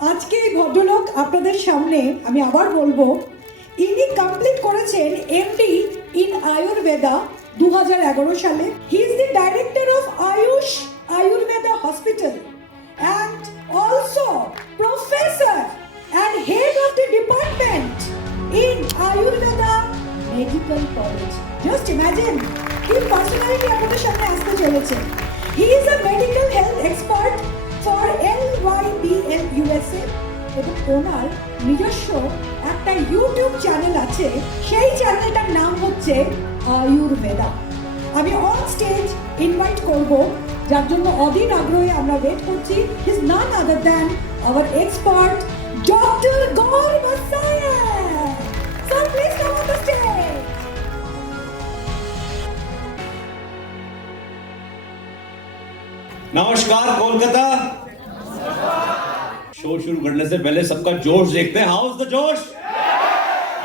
আজকে এই ভদ্রলোক আপনাদের সামনে আমি আবার বলবো, ইনি কমপ্লিট করেছেন এমডি ইন আয়ুর্বেদা 2011 সালে। He is the director of Ayush Ayurveda hospital and also professor and head of the department in Ayurveda Medical College. Just imagine, his personality আপনাদের সামনে আসতে চলেছে। He is a medical health expert for LYBL USA এবং ওনার নিজস্ব একটা YouTube channel আছে, সেই চ্যানেলটার নাম হচ্ছে আয়ুর্বেদা। আমি অন স্টেজ ইনভাইট করব, যার জন্য অধীর আগ্রহে আমরা ওয়েট করছি। Is none other than our expert doctor Gour Masaya. Sir please come on the stage. नमस्कार कोलकाता। शो शुरू करने से पहले सबका जोश देखते हैं। हाउस द जोश,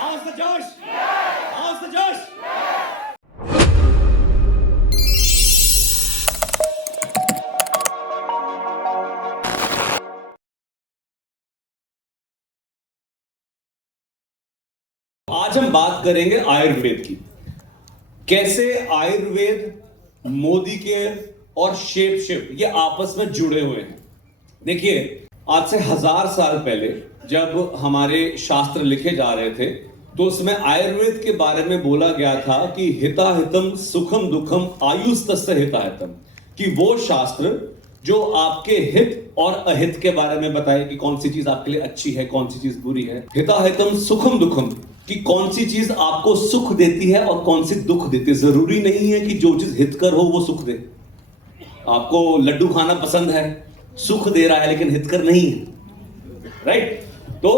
हाउस द जोश, हाउस द जोश। आज हम बात करेंगे आयुर्वेद की। कैसे आयुर्वेद, मोदी के और शेप ये आपस में जुड़े हुए हैं। देखिए, आज से 1000 साल पहले जब हमारे शास्त्र लिखे जा रहे थे तो उसमें आयुर्वेद के बारे में बोला गया था कि हिता हितम सुखम दुखम आयुस्तस्य हिता हितम, कि वो शास्त्र जो आपके हित और अहित के बारे में बताए कि कौन सी चीज आपके लिए अच्छी है, कौन सी चीज बुरी है। हिता हितम सुखम दुखम, कि कौन सी चीज आपको सुख देती है और कौन सी दुख देती है। जरूरी नहीं है कि जो चीज हितकर हो वो सुख दे। आपको लड्डू खाना पसंद है, सुख दे रहा है लेकिन हितकर नहीं है, राइट। तो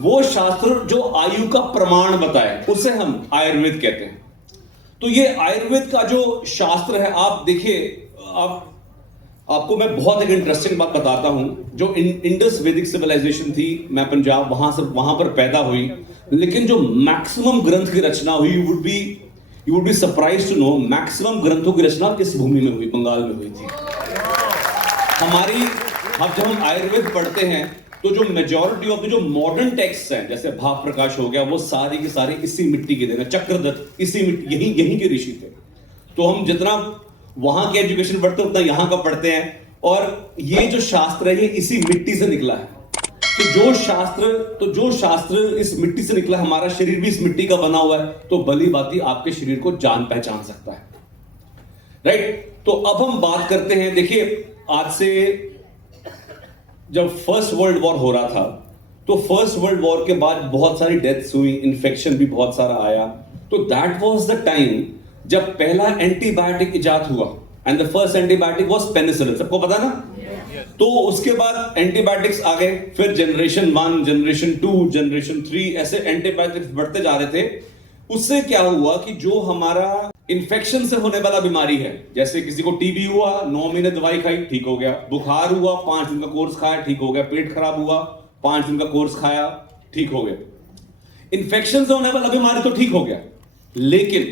वो शास्त्र जो आयु का प्रमाण बताए उसे हम आयुर्वेद कहते हैं। तो ये आयुर्वेद का जो शास्त्र है, आप देखिए, आपको मैं बहुत एक इंटरेस्टिंग बात बताता हूं। जो इंडस वैदिक सिविलाइजेशन थी, मैं पंजाब वहां पर पैदा हुई, लेकिन जो मैक्सिमम ग्रंथ की रचना हुई, You would be surprised to know maximum ग्रंथों की रचना किस भूमि में हुई? बंगाल में हुई थी। अब जब हम आयुर्वेद पढ़ते हैं तो जो मेजॉरिटी ऑफ जो मॉडर्न टेक्स्ट हैं, जैसे भाव प्रकाश हो गया, वो सारी की सारी इसी मिट्टी के देना। चक्रदत्त इसी मिट्टी, यहीं के ऋषि थे। तो हम जितना वहां के एजुकेशन पढ़ते हैं उतना यहां का पढ़ते हैं, और ये जो शास्त्र है ये इसी मिट्टी से निकला है। तो जो शास्त्र इस मिट्टी से निकला, हमारा शरीर भी इस मिट्टी का बना हुआ है, तो भली भांति आपके शरीर को जान पहचान सकता है, राइट। तो अब हम बात करते हैं, देखिए, आज से जब फर्स्ट वर्ल्ड वॉर हो रहा था तो फर्स्ट वर्ल्ड वॉर के बाद बहुत सारी डेथ्स हुई, इन्फेक्शन भी बहुत सारा आया। तो दैट वाज द टाइम जब पहला एंटीबायोटिक इजाद हुआ, and the first antibiotic was penicillin. सबको पता ना? तो उसके बाद एंटीबायोटिक्स आ गए, फिर जनरेशन 1, जनरेशन 2, जनरेशन 3, ऐसे एंटीबायोटिक्स बढ़ते जा रहे थे। उससे क्या हुआ कि जो हमारा इन्फेक्शन से होने वाला बीमारी है, जैसे किसी को टीबी हुआ, 9 महीने दवाई खाई, ठीक हो गया। बुखार हुआ, 5 दिन का कोर्स खाया, ठीक हो गया। पेट खराब हुआ, 5 दिन का कोर्स खाया, ठीक हो गया। इन्फेक्शन से होने वाला बीमारी तो ठीक हो गया, लेकिन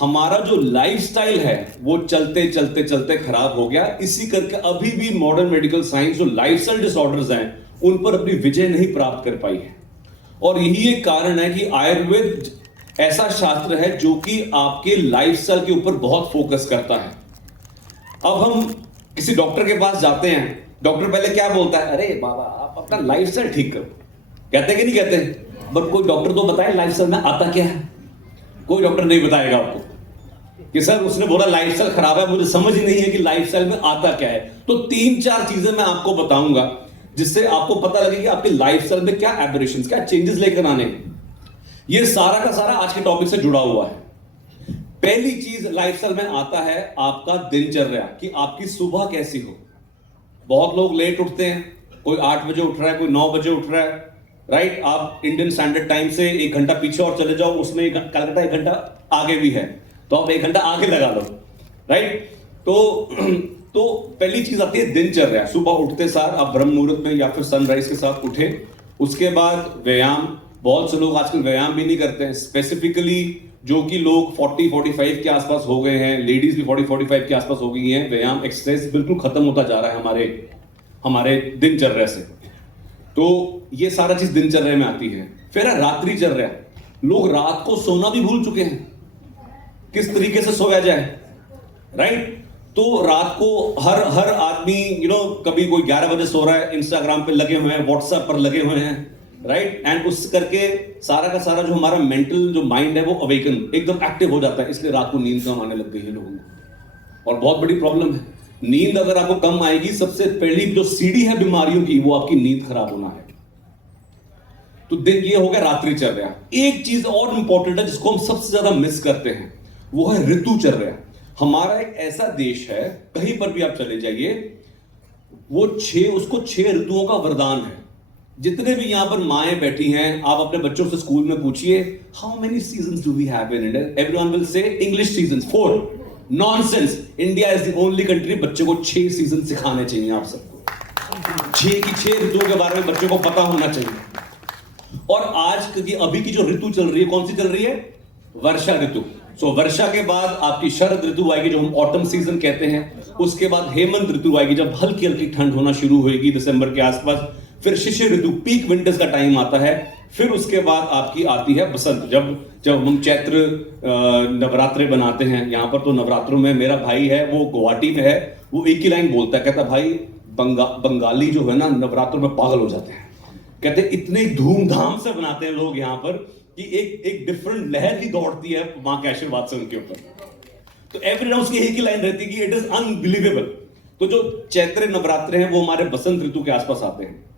हमारा जो लाइफस्टाइल है वो चलते चलते चलते खराब हो गया। इसी करके अभी भी मॉडर्न मेडिकल साइंस जो लाइफस्टाइल डिसऑर्डर्स हैं उन पर अपनी विजय नहीं प्राप्त कर पाई है। और यही एक कारण है कि आयुर्वेद ऐसा शास्त्र है जो कि आपके लाइफस्टाइल के ऊपर बहुत फोकस करता है। अब हम किसी डॉक्टर के पास जाते हैं, डॉक्टर पहले क्या बोलता है? अरे बाबा, आप अपना लाइफस्टाइल ठीक करो। कहते हैं कि नहीं कहते? बट कोई डॉक्टर तो बताए लाइफस्टाइल में आता क्या है? कोई डॉक्टर नहीं बताएगा आपको कि सर उसने बोला लाइफस्टाइल खराब है, मुझे समझ ही नहीं है कि लाइफस्टाइल में आता क्या है। तो 3-4 चीजें मैं आपको बताऊंगा जिससे आपको पता लगे कि आपके लाइफस्टाइल में क्या एबरेशंस, क्या चेंजेस लेकर आने हैं। ये सारा का सारा आज के टॉपिक से जुड़ा हुआ है। पहली चीज लाइफस्टाइल में आता है आपका दिनचर्या, कि आपकी सुबह कैसी हो। बहुत लोग लेट उठते हैं, कोई 8 बजे उठ रहा है, कोई 9 बजे उठ रहा है, राइट। आप इंडियन स्टैंडर्ड टाइम से 1 घंटा पीछे और चले जाओ, उसमें कलकत्ता 1 घंटा आगे भी है, तो आप 1 घंटा आगे लगा लो, राइट। तो पहली चीज आती है दिनचर्या। सुबह उठते सार आप ब्रह्म मुहूर्त में या फिर सनराइज के साथ उठे। उसके बाद व्यायाम। बहुत से लोग आजकल व्यायाम भी नहीं करते हैं, स्पेसिफिकली जो कि लोग 40-45 के आसपास हो गए हैं, लेडीज भी 40-45 के आसपास हो गई हैं। व्यायाम, एक्सरसाइज बिल्कुल खत्म होता जा रहा है हमारे दिनचर्या से। तो ये सारा चीज दिनचर्या में आती है। फिर है रात्रिचर्या। लोग रात को सोना भी भूल चुके हैं, किस तरीके से सोया जाए, राइट? तो रात को हर आदमी कभी कोई 11 बजे सो रहा है, इंस्टाग्राम पे लगे हुए हैं, व्हाट्सएप पर लगे हुए हैं, राइट? एंड उस करके सारा का सारा जो हमारा मेंटल जो माइंड है वो अवेकन एकदम एक्टिव हो जाता है, इसलिए रात को नींद कम आने लग गई है लोगों को। और बहुत बड़ी प्रॉब्लम है, नींद अगर आपको कम आएगी, सबसे पहली जो सीढ़ी है बीमारियों की, वो आपकी नींद खराब होना है। तो दिन ये हो गया रात्रिचर्या। एक चीज और इंपॉर्टेंट है जिसको हम सबसे ज्यादा मिस करते हैं, वो है ऋतुचर्या। हमारा एक ऐसा देश है, कहीं पर भी आप चले जाइए, वो उसको 6 ऋतुओं का वरदान है। जितने भी यहां पर माएं बैठी हैं, आप अपने बच्चों से स्कूल में पूछिए, how many seasons do we have in India? Everyone will say English seasons 4। Nonsense. India is the only country, बच्चों को 6 सीजन सिखाने चाहिए आप सबको। 6 ऋतुओं के बारे में बच्चों को पता होना चाहिए। और आज क्योंकि अभी की जो ऋतु चल रही है, कौन सी चल रही है? वर्षा ऋतु। सो वर्षा के बाद आपकी शरद ऋतु आएगी, जो हम ऑटम सीजन कहते हैं। उसके बाद हेमंत ऋतु आएगी, जब हल्की हल्की ठंड होना शुरू होगी दिसंबर के आसपास। फिर शिशिर ऋतु, पीक विंटर्स का टाइम आता है। फिर उसके बाद आपकी आती है बसंत, जब हम चैत्र नवरात्रे बनाते हैं। यहां पर तो नवरात्रों में मेरा भाई है, वो गुवाहाटी में है, वो एक ही लाइन बोलता है, कहता भाई बंगाली जो है ना, नवरात्रों में पागल हो जाते हैं। कहते इतने धूमधाम से बनाते हैं लोग यहाँ पर कि एक डिफरेंट लहर ही दौड़ती है मां के आशीर्वाद से उनके ऊपर। तो एवरी उसकी एक ही लाइन रहती है कि इट इज अनबिलीवेबल। तो जो चैत्र नवरात्रे हैं वो हमारे बसंत ऋतु के आसपास आते हैं।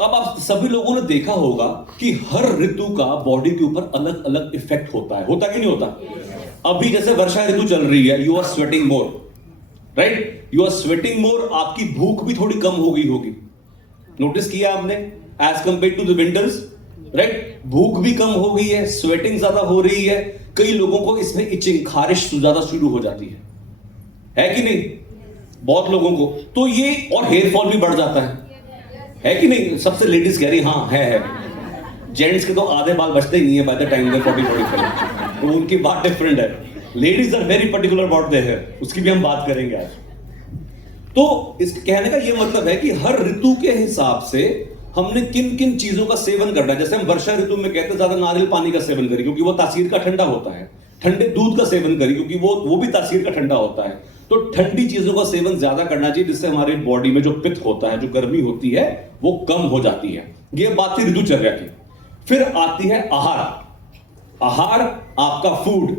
अब आप सभी लोगों ने देखा होगा कि हर ऋतु का बॉडी के ऊपर अलग अलग इफेक्ट होता है कि नहीं होता? अभी जैसे वर्षा ऋतु चल रही है, you are sweating more, right? You are sweating more, आपकी भूख भी थोड़ी कम हो गई होगी। नोटिस किया आपने? As compare to the winters, right? भूख भी कम हो गई है, स्वेटिंग ज्यादा हो रही है। कई लोगों को इसमें इचिंग, खारिश ज्यादा शुरू हो जाती है कि नहीं? बहुत लोगों को तो ये, और हेयर फॉल भी बढ़ जाता है कि नहीं? सबसे लेडीज कह रही हाँ है। जेंट्स के तो आधे बाल बचते ही नहीं है बाय द टाइम दे 40-45, तो उनकी बात डिफरेंट है। Ladies are very particular about their hair, उसकी भी हम बात करेंगे आज। तो इस कहने का ये मतलब है कि हर ऋतु के हिसाब से हमने किन किन चीजों का सेवन करना है। जैसे हम वर्षा ऋतु में कहते हैं ज्यादा नारियल पानी का सेवन करें, क्योंकि वो तासीर का ठंडा होता है। ठंडे दूध का सेवन करें, क्योंकि वो भी तासीर का ठंडा होता है। तो ठंडी चीजों का सेवन ज्यादा करना चाहिए, जिससे हमारे बॉडी में जो पित्त होता है, जो गर्मी होती है, वो कम हो जाती है। ये बात थी ऋतुचर्या की। फिर आती है आहार, आपका फूड।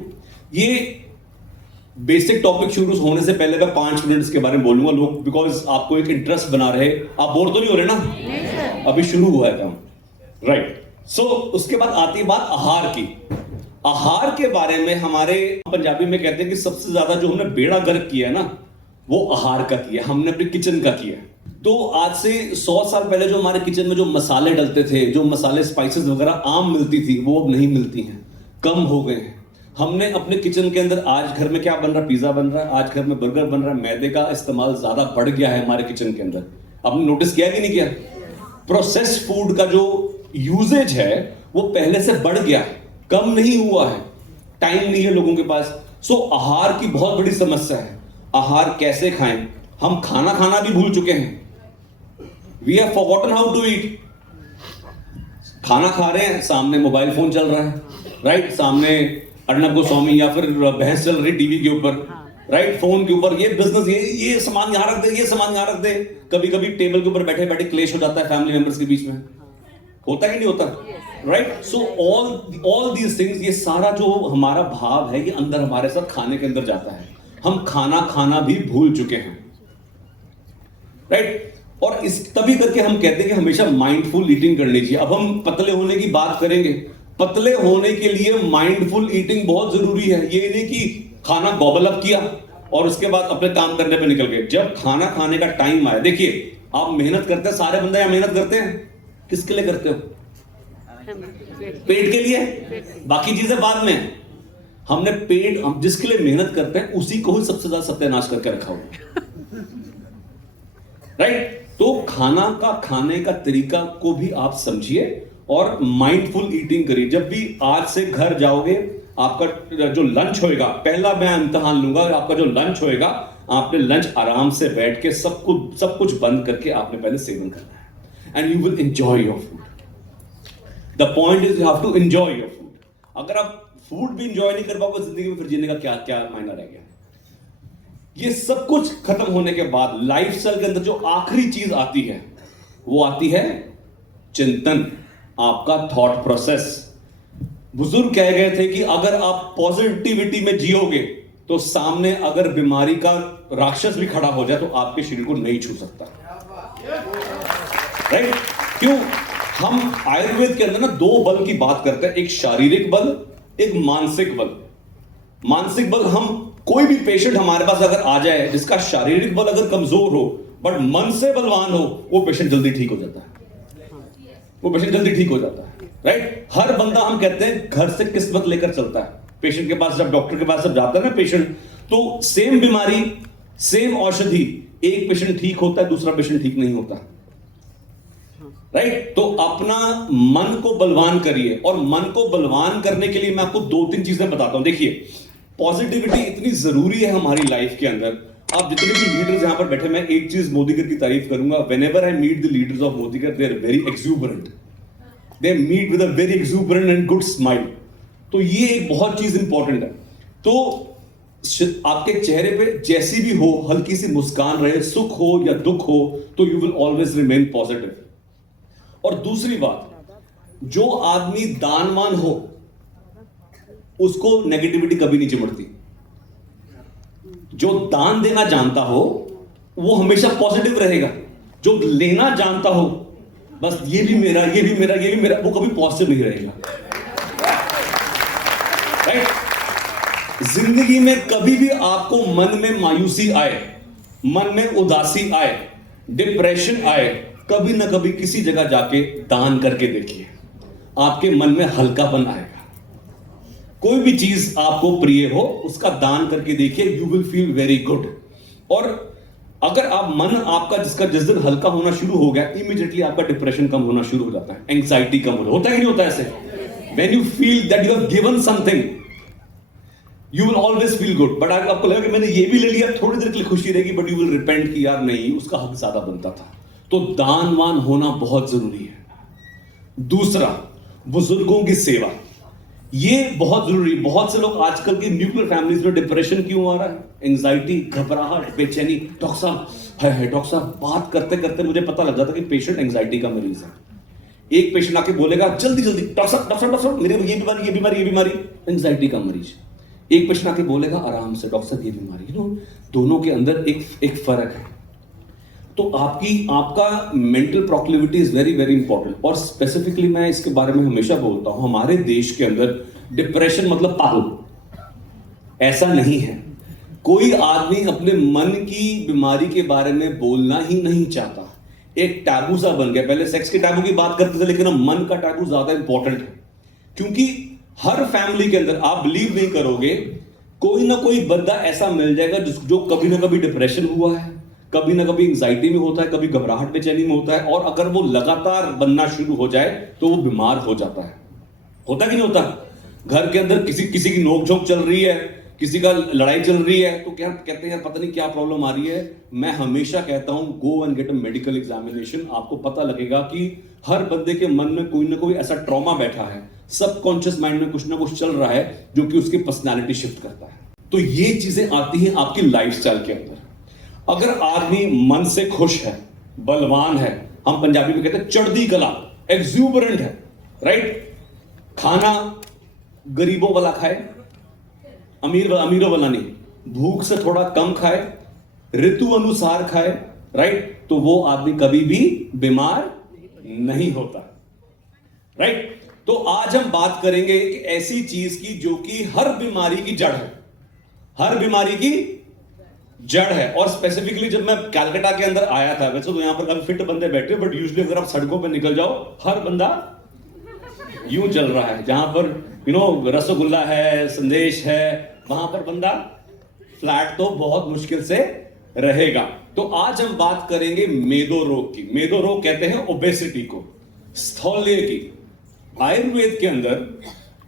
ये बेसिक टॉपिक शुरू होने से पहले मैं 5 मिनट इसके बारे में बोलूंगा, लोग बिकॉज आपको एक इंटरेस्ट बना रहे। आप बोर तो नहीं हो रहे ना? अभी शुरू हुआ है काम, राइट? सो उसके बाद आती है बात आहार की। आहार के बारे में हमारे पंजाबी में कहते हैं कि सबसे ज्यादा जो हमने बेड़ा गर्क किया है ना, वो आहार का किया, हमने अपने किचन का किया। तो आज से 100 साल पहले जो हमारे किचन में जो मसाले डलते थे, जो मसाले स्पाइसेस वगैरह आम मिलती थी, वो अब नहीं मिलती हैं, कम हो गए हैं। हमने अपने किचन के अंदर, आज घर में क्या बन रहा है? पिज्जा बन रहा है, आज घर में बर्गर बन रहा है। मैदे का इस्तेमाल ज्यादा बढ़ गया है हमारे किचन के अंदर। आपने नोटिस किया कि नहीं किया? प्रोसेस्ड फूड का जो यूजेज है वो पहले से बढ़ गया है, कम नहीं हुआ है। टाइम नहीं है लोगों के पास। सो आहार की बहुत बड़ी समस्या है। आहार कैसे खाएं? हम खाना भी भूल चुके हैं। We have forgotten how to eat. खाना खा रहे हैं, सामने मोबाइल फोन चल रहा है, राइट? सामने अर्नब गोस्वामी या फिर बहस चल रही टीवी के ऊपर, राइट? फोन के ऊपर, ये बिजनेस, ये सामान यहां रख दे, ये सामान यहां रख दे। कभी कभी टेबल के ऊपर बैठे बैठे क्लेश हो जाता है फैमिली मेंबर्स के बीच में। होता है कि नहीं होता? Right? So all these things, ये सारा जो हमारा भाव है, ये अंदर हमारे साथ खाने के अंदर जाता है। हम खाना भी भूल चुके हैं, राइट? और इस तभी करके हम कहते हैं कि हमेशा माइंडफुल ईटिंग करनी चाहिए। अब हम पतले होने की बात करेंगे। पतले होने के लिए माइंडफुल ईटिंग बहुत जरूरी है। ये नहीं कि खाना गॉबल अप किया और उसके बाद अपने काम करने पे निकल गए। जब खाना खाने का टाइम आया, देखिए आप मेहनत करते हैं, सारे बंदे यहाँ मेहनत करते हैं, किसके लिए करते हो? पेट के लिए, बाकी चीजें बाद में। हमने पेट, हम जिसके लिए मेहनत करते हैं उसी को ही सबसे ज्यादा सत्यानाश करके रखा हुआ, राइट? तो खाने का तरीका को भी आप समझिए और माइंडफुल ईटिंग करिए। जब भी आज से घर जाओगे, आपका जो लंच होएगा, पहला मैं इम्तिहान लूंगा, आपका जो लंच होएगा, आपने लंच आराम से बैठ के सब कुछ बंद करके आपने पहले सेवन करना है। and you will enjoy your food. The point is you have to enjoy your food. अगर आप फूड भी enjoy नहीं कर पाओगे जिंदगी में, फिर जीने का क्या क्या मायना रह गया? ये सब कुछ खत्म होने के बाद लाइफस्टाइल के अंदर जो आखिरी चीज आती है वो आती है चिंतन, आपका थॉट प्रोसेस। बुजुर्ग कह गए थे कि अगर आप पॉजिटिविटी में जियोगे तो सामने अगर बीमारी का राक्षस भी खड़ा हो जाए तो आपके शरीर को नहीं छू सकता। राइट? क्यों? हम आयुर्वेद के अंदर ना दो बल की बात करते हैं, एक शारीरिक बल, एक मानसिक बल। मानसिक बल, हम कोई भी पेशेंट हमारे पास अगर आ जाए जिसका शारीरिक बल अगर कमजोर हो बट मन से बलवान हो, वो पेशेंट जल्दी ठीक हो जाता है। वो पेशेंट जल्दी ठीक हो जाता है। राइट? हर बंदा, हम कहते हैं, घर से किस्मत लेकर चलता है। पेशेंट के पास जब डॉक्टर के पास जब जाता है ना पेशेंट, तो सेम बीमारी सेम औषधि, एक पेशेंट ठीक होता है, दूसरा पेशेंट ठीक नहीं होता। राइट? तो अपना मन को बलवान करिए, और मन को बलवान करने के लिए मैं आपको 2-3 चीजें बताता हूं। देखिए, पॉजिटिविटी इतनी जरूरी है हमारी लाइफ के अंदर। आप जितने भी लीडर्स यहां पर बैठे, मैं एक चीज मोदीगर की तारीफ करूंगा। Whenever I meet the leaders of मोदीगर, they are very exuberant, they meet with a very exuberant and good smile. तो ये एक बहुत चीज इंपॉर्टेंट है। तो आपके चेहरे पे जैसी भी हो हल्की सी मुस्कान रहे, सुख हो या दुख हो, तो you will always remain positive. और दूसरी बात, जो आदमी दानवान हो उसको नेगेटिविटी कभी नहीं चिमड़ती। जो दान देना जानता हो वो हमेशा पॉजिटिव रहेगा। जो लेना जानता हो, बस ये भी मेरा, ये भी मेरा, ये भी मेरा, वो कभी पॉजिटिव नहीं रहेगा। राइट? जिंदगी में कभी भी आपको मन में मायूसी आए, मन में उदासी आए, डिप्रेशन आए, कभी ना कभी किसी जगह जाके दान करके देखिए, आपके मन में हल्कापन आएगा। कोई भी चीज आपको प्रिय हो उसका दान करके देखिए, you will feel very good. और अगर आप मन आपका जिस दिन हल्का होना शुरू हो गया, इमीडिएटली आपका डिप्रेशन कम होना शुरू हो जाता है, एंग्जाइटी कम होता है कि नहीं होता ऐसे? When you feel that you have given something, you will always feel good. But अगर आपको लगा कि मैंने ये भी ले लिया, थोड़ी देर के लिए खुशी रहेगी, बट यू विल रिपेंट कि यार नहीं, उसका हक ज्यादा बनता था। तो दानवान होना बहुत जरूरी है। दूसरा, बुजुर्गों की सेवा, ये बहुत जरूरी। बहुत से लोग आजकल की न्यूक्लियर फैमिलीज में डिप्रेशन क्यों आ रहा है, एंजाइटी, घबराहट, बेचैनी। डॉक्टर साहब, है डॉक्टर साहब, बात करते करते मुझे पता लग जाता कि पेशेंट एंजाइटी का मरीज है। एक पेशेंट आके बोलेगा जल्दी जल्दी, डॉक्टर साहब मेरे ये बीमारी, ये बीमारी, ये बीमारी, एंजाइटी का मरीज। एक पेशेंट आके बोलेगा आराम से, डॉक्टर साहब ये बीमारी। दोनों के अंदर एक फर्क है। तो आपका mental proclivity is very very important. और स्पेसिफिकली मैं इसके बारे में हमेशा बोलता हूं, हमारे देश के अंदर डिप्रेशन मतलब पागल, ऐसा नहीं है। कोई आदमी अपने मन की बीमारी के बारे में बोलना ही नहीं चाहता। एक टैबू सा बन गया। पहले सेक्स के टैबू की बात करते थे, लेकिन अब मन का टैबू ज्यादा इंपॉर्टेंट है। क्योंकि हर फैमिली के अंदर, आप बिलीव नहीं करोगे, कोई ना कोई बंदा ऐसा मिल जाएगा जो कभी ना कभी डिप्रेशन हुआ है, कभी ना कभी एंजाइटी में होता है, कभी घबराहट बेचैनी में होता है। और अगर वो लगातार बनना शुरू हो जाए तो वो बीमार हो जाता है। होता कि नहीं होता? घर के अंदर किसी की नोकझोंक चल रही है, किसी का लड़ाई चल रही है, तो क्या कहते हैं यार पता नहीं क्या प्रॉब्लम आ रही है। मैं हमेशा कहता हूं go and get a medical examination. आपको पता लगेगा कि हर बंदे के मन में कोई ना कोई ऐसा ट्रॉमा बैठा है, सबकॉन्शियस माइंड में कुछ ना कुछ चल रहा है जो कि उसकी पर्सनैलिटी शिफ्ट करता है। तो ये चीजें आती हैं आपकी लाइफस्टाइल के अंदर। अगर आदमी मन से खुश है, बलवान है, हम पंजाबी में कहते हैं चढ़दी कला, एक्सूबरेंट है, राइट? खाना गरीबों वाला खाए, अमीरों वाला नहीं, भूख से थोड़ा कम खाए, ऋतु अनुसार खाए, राइट? तो वो आदमी कभी भी बीमार नहीं होता, राइट? तो आज हम बात करेंगे एक ऐसी चीज की जो कि हर बीमारी की जड़ है, हर बीमारी की जड़ है। और स्पेसिफिकली जब मैं कलकत्ता के अंदर आया था, वैसे तो यहां पर काफी फिट बंदे बैठे, बट यूजुअली अगर आप सड़कों पर निकल जाओ, हर बंदा यूं चल रहा है। जहां पर रसगुल्ला है, संदेश है, वहां पर बंदा फ्लैट तो बहुत मुश्किल से रहेगा। तो आज हम बात करेंगे मेदो रोग की। मेदो रोग कहते हैं ओबेसिटी को, स्थौल्य की। आयुर्वेद के अंदर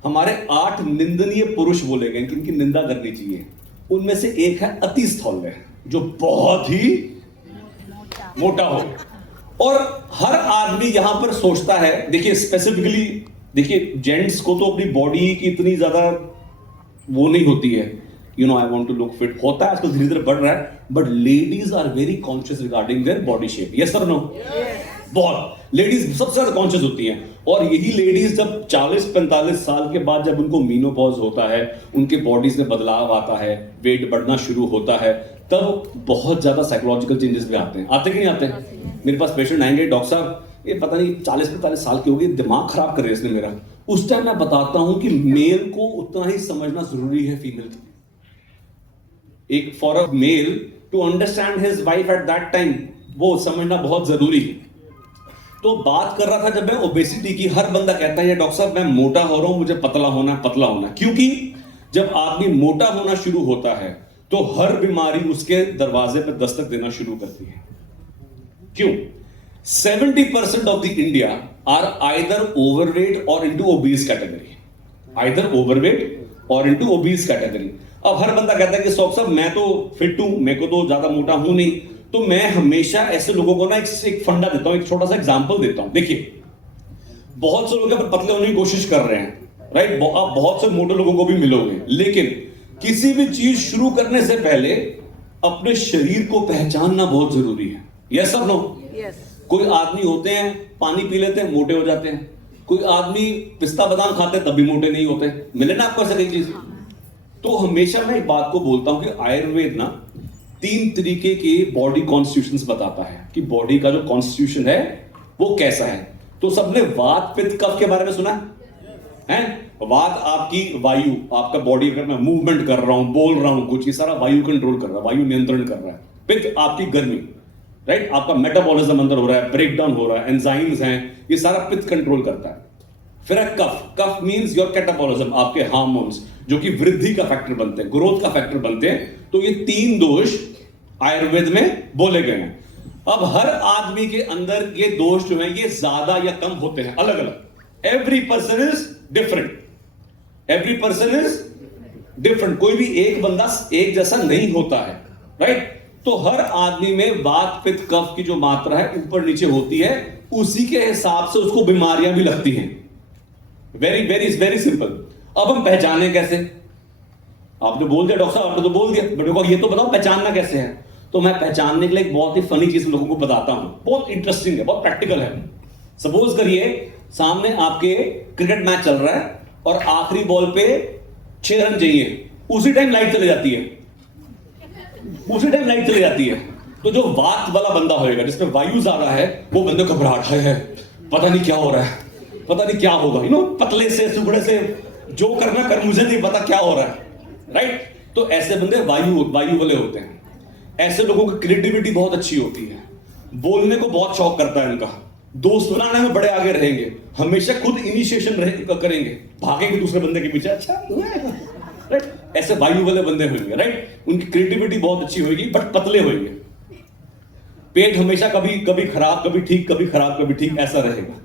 हमारे 8 निंदनीय पुरुष बोले गए जिनकी निंदा करनी चाहिए। उनमें से एक है अति स्थौल्य, जो बहुत ही मोटा हो। और हर आदमी यहां पर सोचता है, देखिए स्पेसिफिकली, देखिए जेंट्स को तो अपनी बॉडी की इतनी ज्यादा वो नहीं होती है, I want to look fit, होता है आजकल धीरे धीरे बढ़ रहा है, but ladies are very conscious regarding their body shape. Yes sir no? बहुत लेडीज सबसे ज्यादा कॉन्शियस होती हैं, और यही लेडीज जब 40-45 साल के बाद जब उनको मीनोपॉज होता है, उनके बॉडीज में बदलाव आता है, वेट बढ़ना शुरू होता है, तब बहुत ज्यादा साइकोलॉजिकल चेंजेस भी आते हैं कि नहीं आते हैं? मेरे पास पेशेंट आएंगे, डॉक्टर साहब ये पता नहीं 40-45 साल की हो गई, दिमाग खराब कर रहे हैं इसने मेरा। उस टाइम मैं बताता हूं कि मेल को उतना ही समझना जरूरी है फीमेल के। एक for a male to understand his wife at that time, वो समझना बहुत जरूरी है। तो बात कर रहा था जब मैं ओबेसिटी की, हर बंदा कहता है डॉक्टर साहब मैं मोटा हो रहा हूं, मुझे पतला होना है, पतला होना, क्योंकि जब आदमी मोटा होना शुरू होता है तो हर बीमारी उसके दरवाजे पर दस्तक देना शुरू करती है। क्यों? 70% of the India are either overweight or into obese category, either overweight or into obese category. अब हर बंदा कहता है कि साहब मैं तो फिट हूं, मेरे को तो ज्यादा मोटा हूं नहीं, तो मैं हमेशा ऐसे लोगों को ना एक फंडा देता हूं, एक छोटा सा एग्जांपल देता हूं। देखिए बहुत से लोग पतले होने की कोशिश कर रहे हैं, राइट? आप बहुत से मोटे लोगों को भी मिलोगे, लेकिन किसी भी चीज शुरू करने से पहले अपने शरीर को पहचानना बहुत जरूरी है। Yes sir no? कोई आदमी होते हैं पानी पी लेते हैं मोटे हो जाते हैं, कोई आदमी पिस्ता बादाम खाते हैं तब भी मोटे नहीं होते। मिले ना आपको ऐसा कई चीज? तो हमेशा मैं एक बात को बोलता हूं कि आयुर्वेद ना 3 तरीके के बॉडी कॉन्स्टिट्यूशंस बताता है कि बॉडी का जो कॉन्स्टिट्यूशन है वो कैसा है। तो सबने वात पित्त कफ के बारे में सुना है? वात आपकी वायु, आपका बॉडी अगर मैं मूवमेंट कर रहा हूं, बोल रहा हूं कुछ, ये सारा वायु कंट्रोल कर रहा है, वायु नियंत्रण कर रहा है। पित्त आपकी गर्मी, राइट? आपका मेटाबॉलिज्म अंदर हो रहा है, ब्रेक डाउन हो रहा है, एंजाइम्स हैं, ये सारा पित्त कंट्रोल करता है। फिर है कफ, कफ मींस योर कैटाबॉलिज्म, आपके हार्मोन्स जो कि वृद्धि का फैक्टर बनते हैं, ग्रोथ का फैक्टर बनते हैं। तो ये 3 दोष आयुर्वेद में बोले गए हैं। अब हर आदमी के अंदर ये दोष जो है ये ज्यादा या कम होते हैं, अलग अलग। Every person is different, every person is different, कोई भी एक बंदा एक जैसा नहीं होता है, राइट? तो हर आदमी में वात पित्त कफ की जो मात्रा है ऊपर नीचे होती है, उसी के हिसाब से उसको बीमारियां भी लगती हैं। Very very very simple. अब हम पहचाने कैसे? आपने बोल दिया डॉक्टर साहब, आपने तो बोल दिया, बट ये तो बताओ पहचानना कैसे है? तो मैं पहचानने के लिए एक बहुत ही फनी चीज लोगों को बताता हूं, बहुत इंटरेस्टिंग है, बहुत प्रैक्टिकल है। सपोज करिए सामने आपके क्रिकेट मैच चल रहा है और आखिरी बॉल पे 6 रन चाहिए, उसी टाइम लाइट चली जाती है, उसी टाइम लाइट चली जाती है। तो जो वात वाला बंदा होएगा जिसमें वायु ज्यादा है, वो बंदे को घबराहट है, पता नहीं क्या हो रहा है, पता नहीं क्या होगा, पतले से सुगड़े से जो करना कर, मुझे नहीं पता क्या हो रहा है, राइट? तो ऐसे बंदे वायु वाले होते हैं। ऐसे लोगों की क्रिएटिविटी बहुत अच्छी होती है, बोलने को बहुत शौक करता है इनका, दोस्त बनाने में बड़े आगे रहेंगे, हमेशा खुद इनिशिएशन करेंगे, भागेंगे दूसरे बंदे के पीछे, अच्छा राइट? ऐसे वायु वाले बंदे होंगे, राइट? उनकी क्रिएटिविटी बहुत अच्छी होगी, बट पतले होंगे। पेट हमेशा कभी कभी खराब, कभी ठीक, कभी खराब, कभी ठीक, ऐसा रहेगा,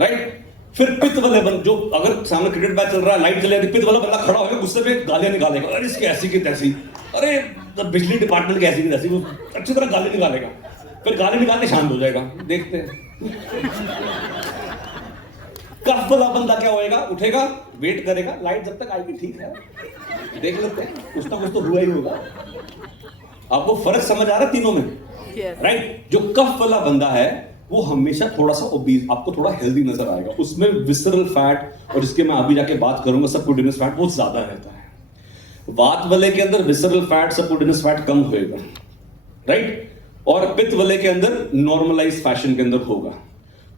राइट? फिर पित्त वाले बंदे, जो अगर सामने क्रिकेट मैच चल रहा है, लाइट चले, पित्त वाला बंदा खड़ा होगा, गुस्से में गालियां निकालेगा, अरे इसकी ऐसी की तैसी, अरे बिजली डिपार्टमेंट की ऐसी की तैसी, वो अच्छी तरह गाली निकालेगा, फिर गाली निकाल के शांत हो जाएगा। देखते हैं कफ वाला बंदा क्या होएगा? उठेगा, वेट करेगा, लाइट जब तक आएगी ठीक है, देख लेते हैं, कुछ ना कुछ तो हुआ ही होगा। आपको फर्क समझ आ रहा है तीनों में, राइट? जो कफ वाला बंदा है वो हमेशा थोड़ा सा ओबीज, आपको थोड़ा हेल्दी नजर आएगा, उसमें विसरल फैट, और जिसके मैं अभी जाके बात करूंगा सबक्यूटेनियस फैट, वो ज्यादा रहता है। वात वाले के अंदर विसरल फैट, सबक्यूटेनियस फैट कम होएगा, राइट? और पित्त वाले के अंदर नॉर्मलाइज फैशन के अंदर होगा।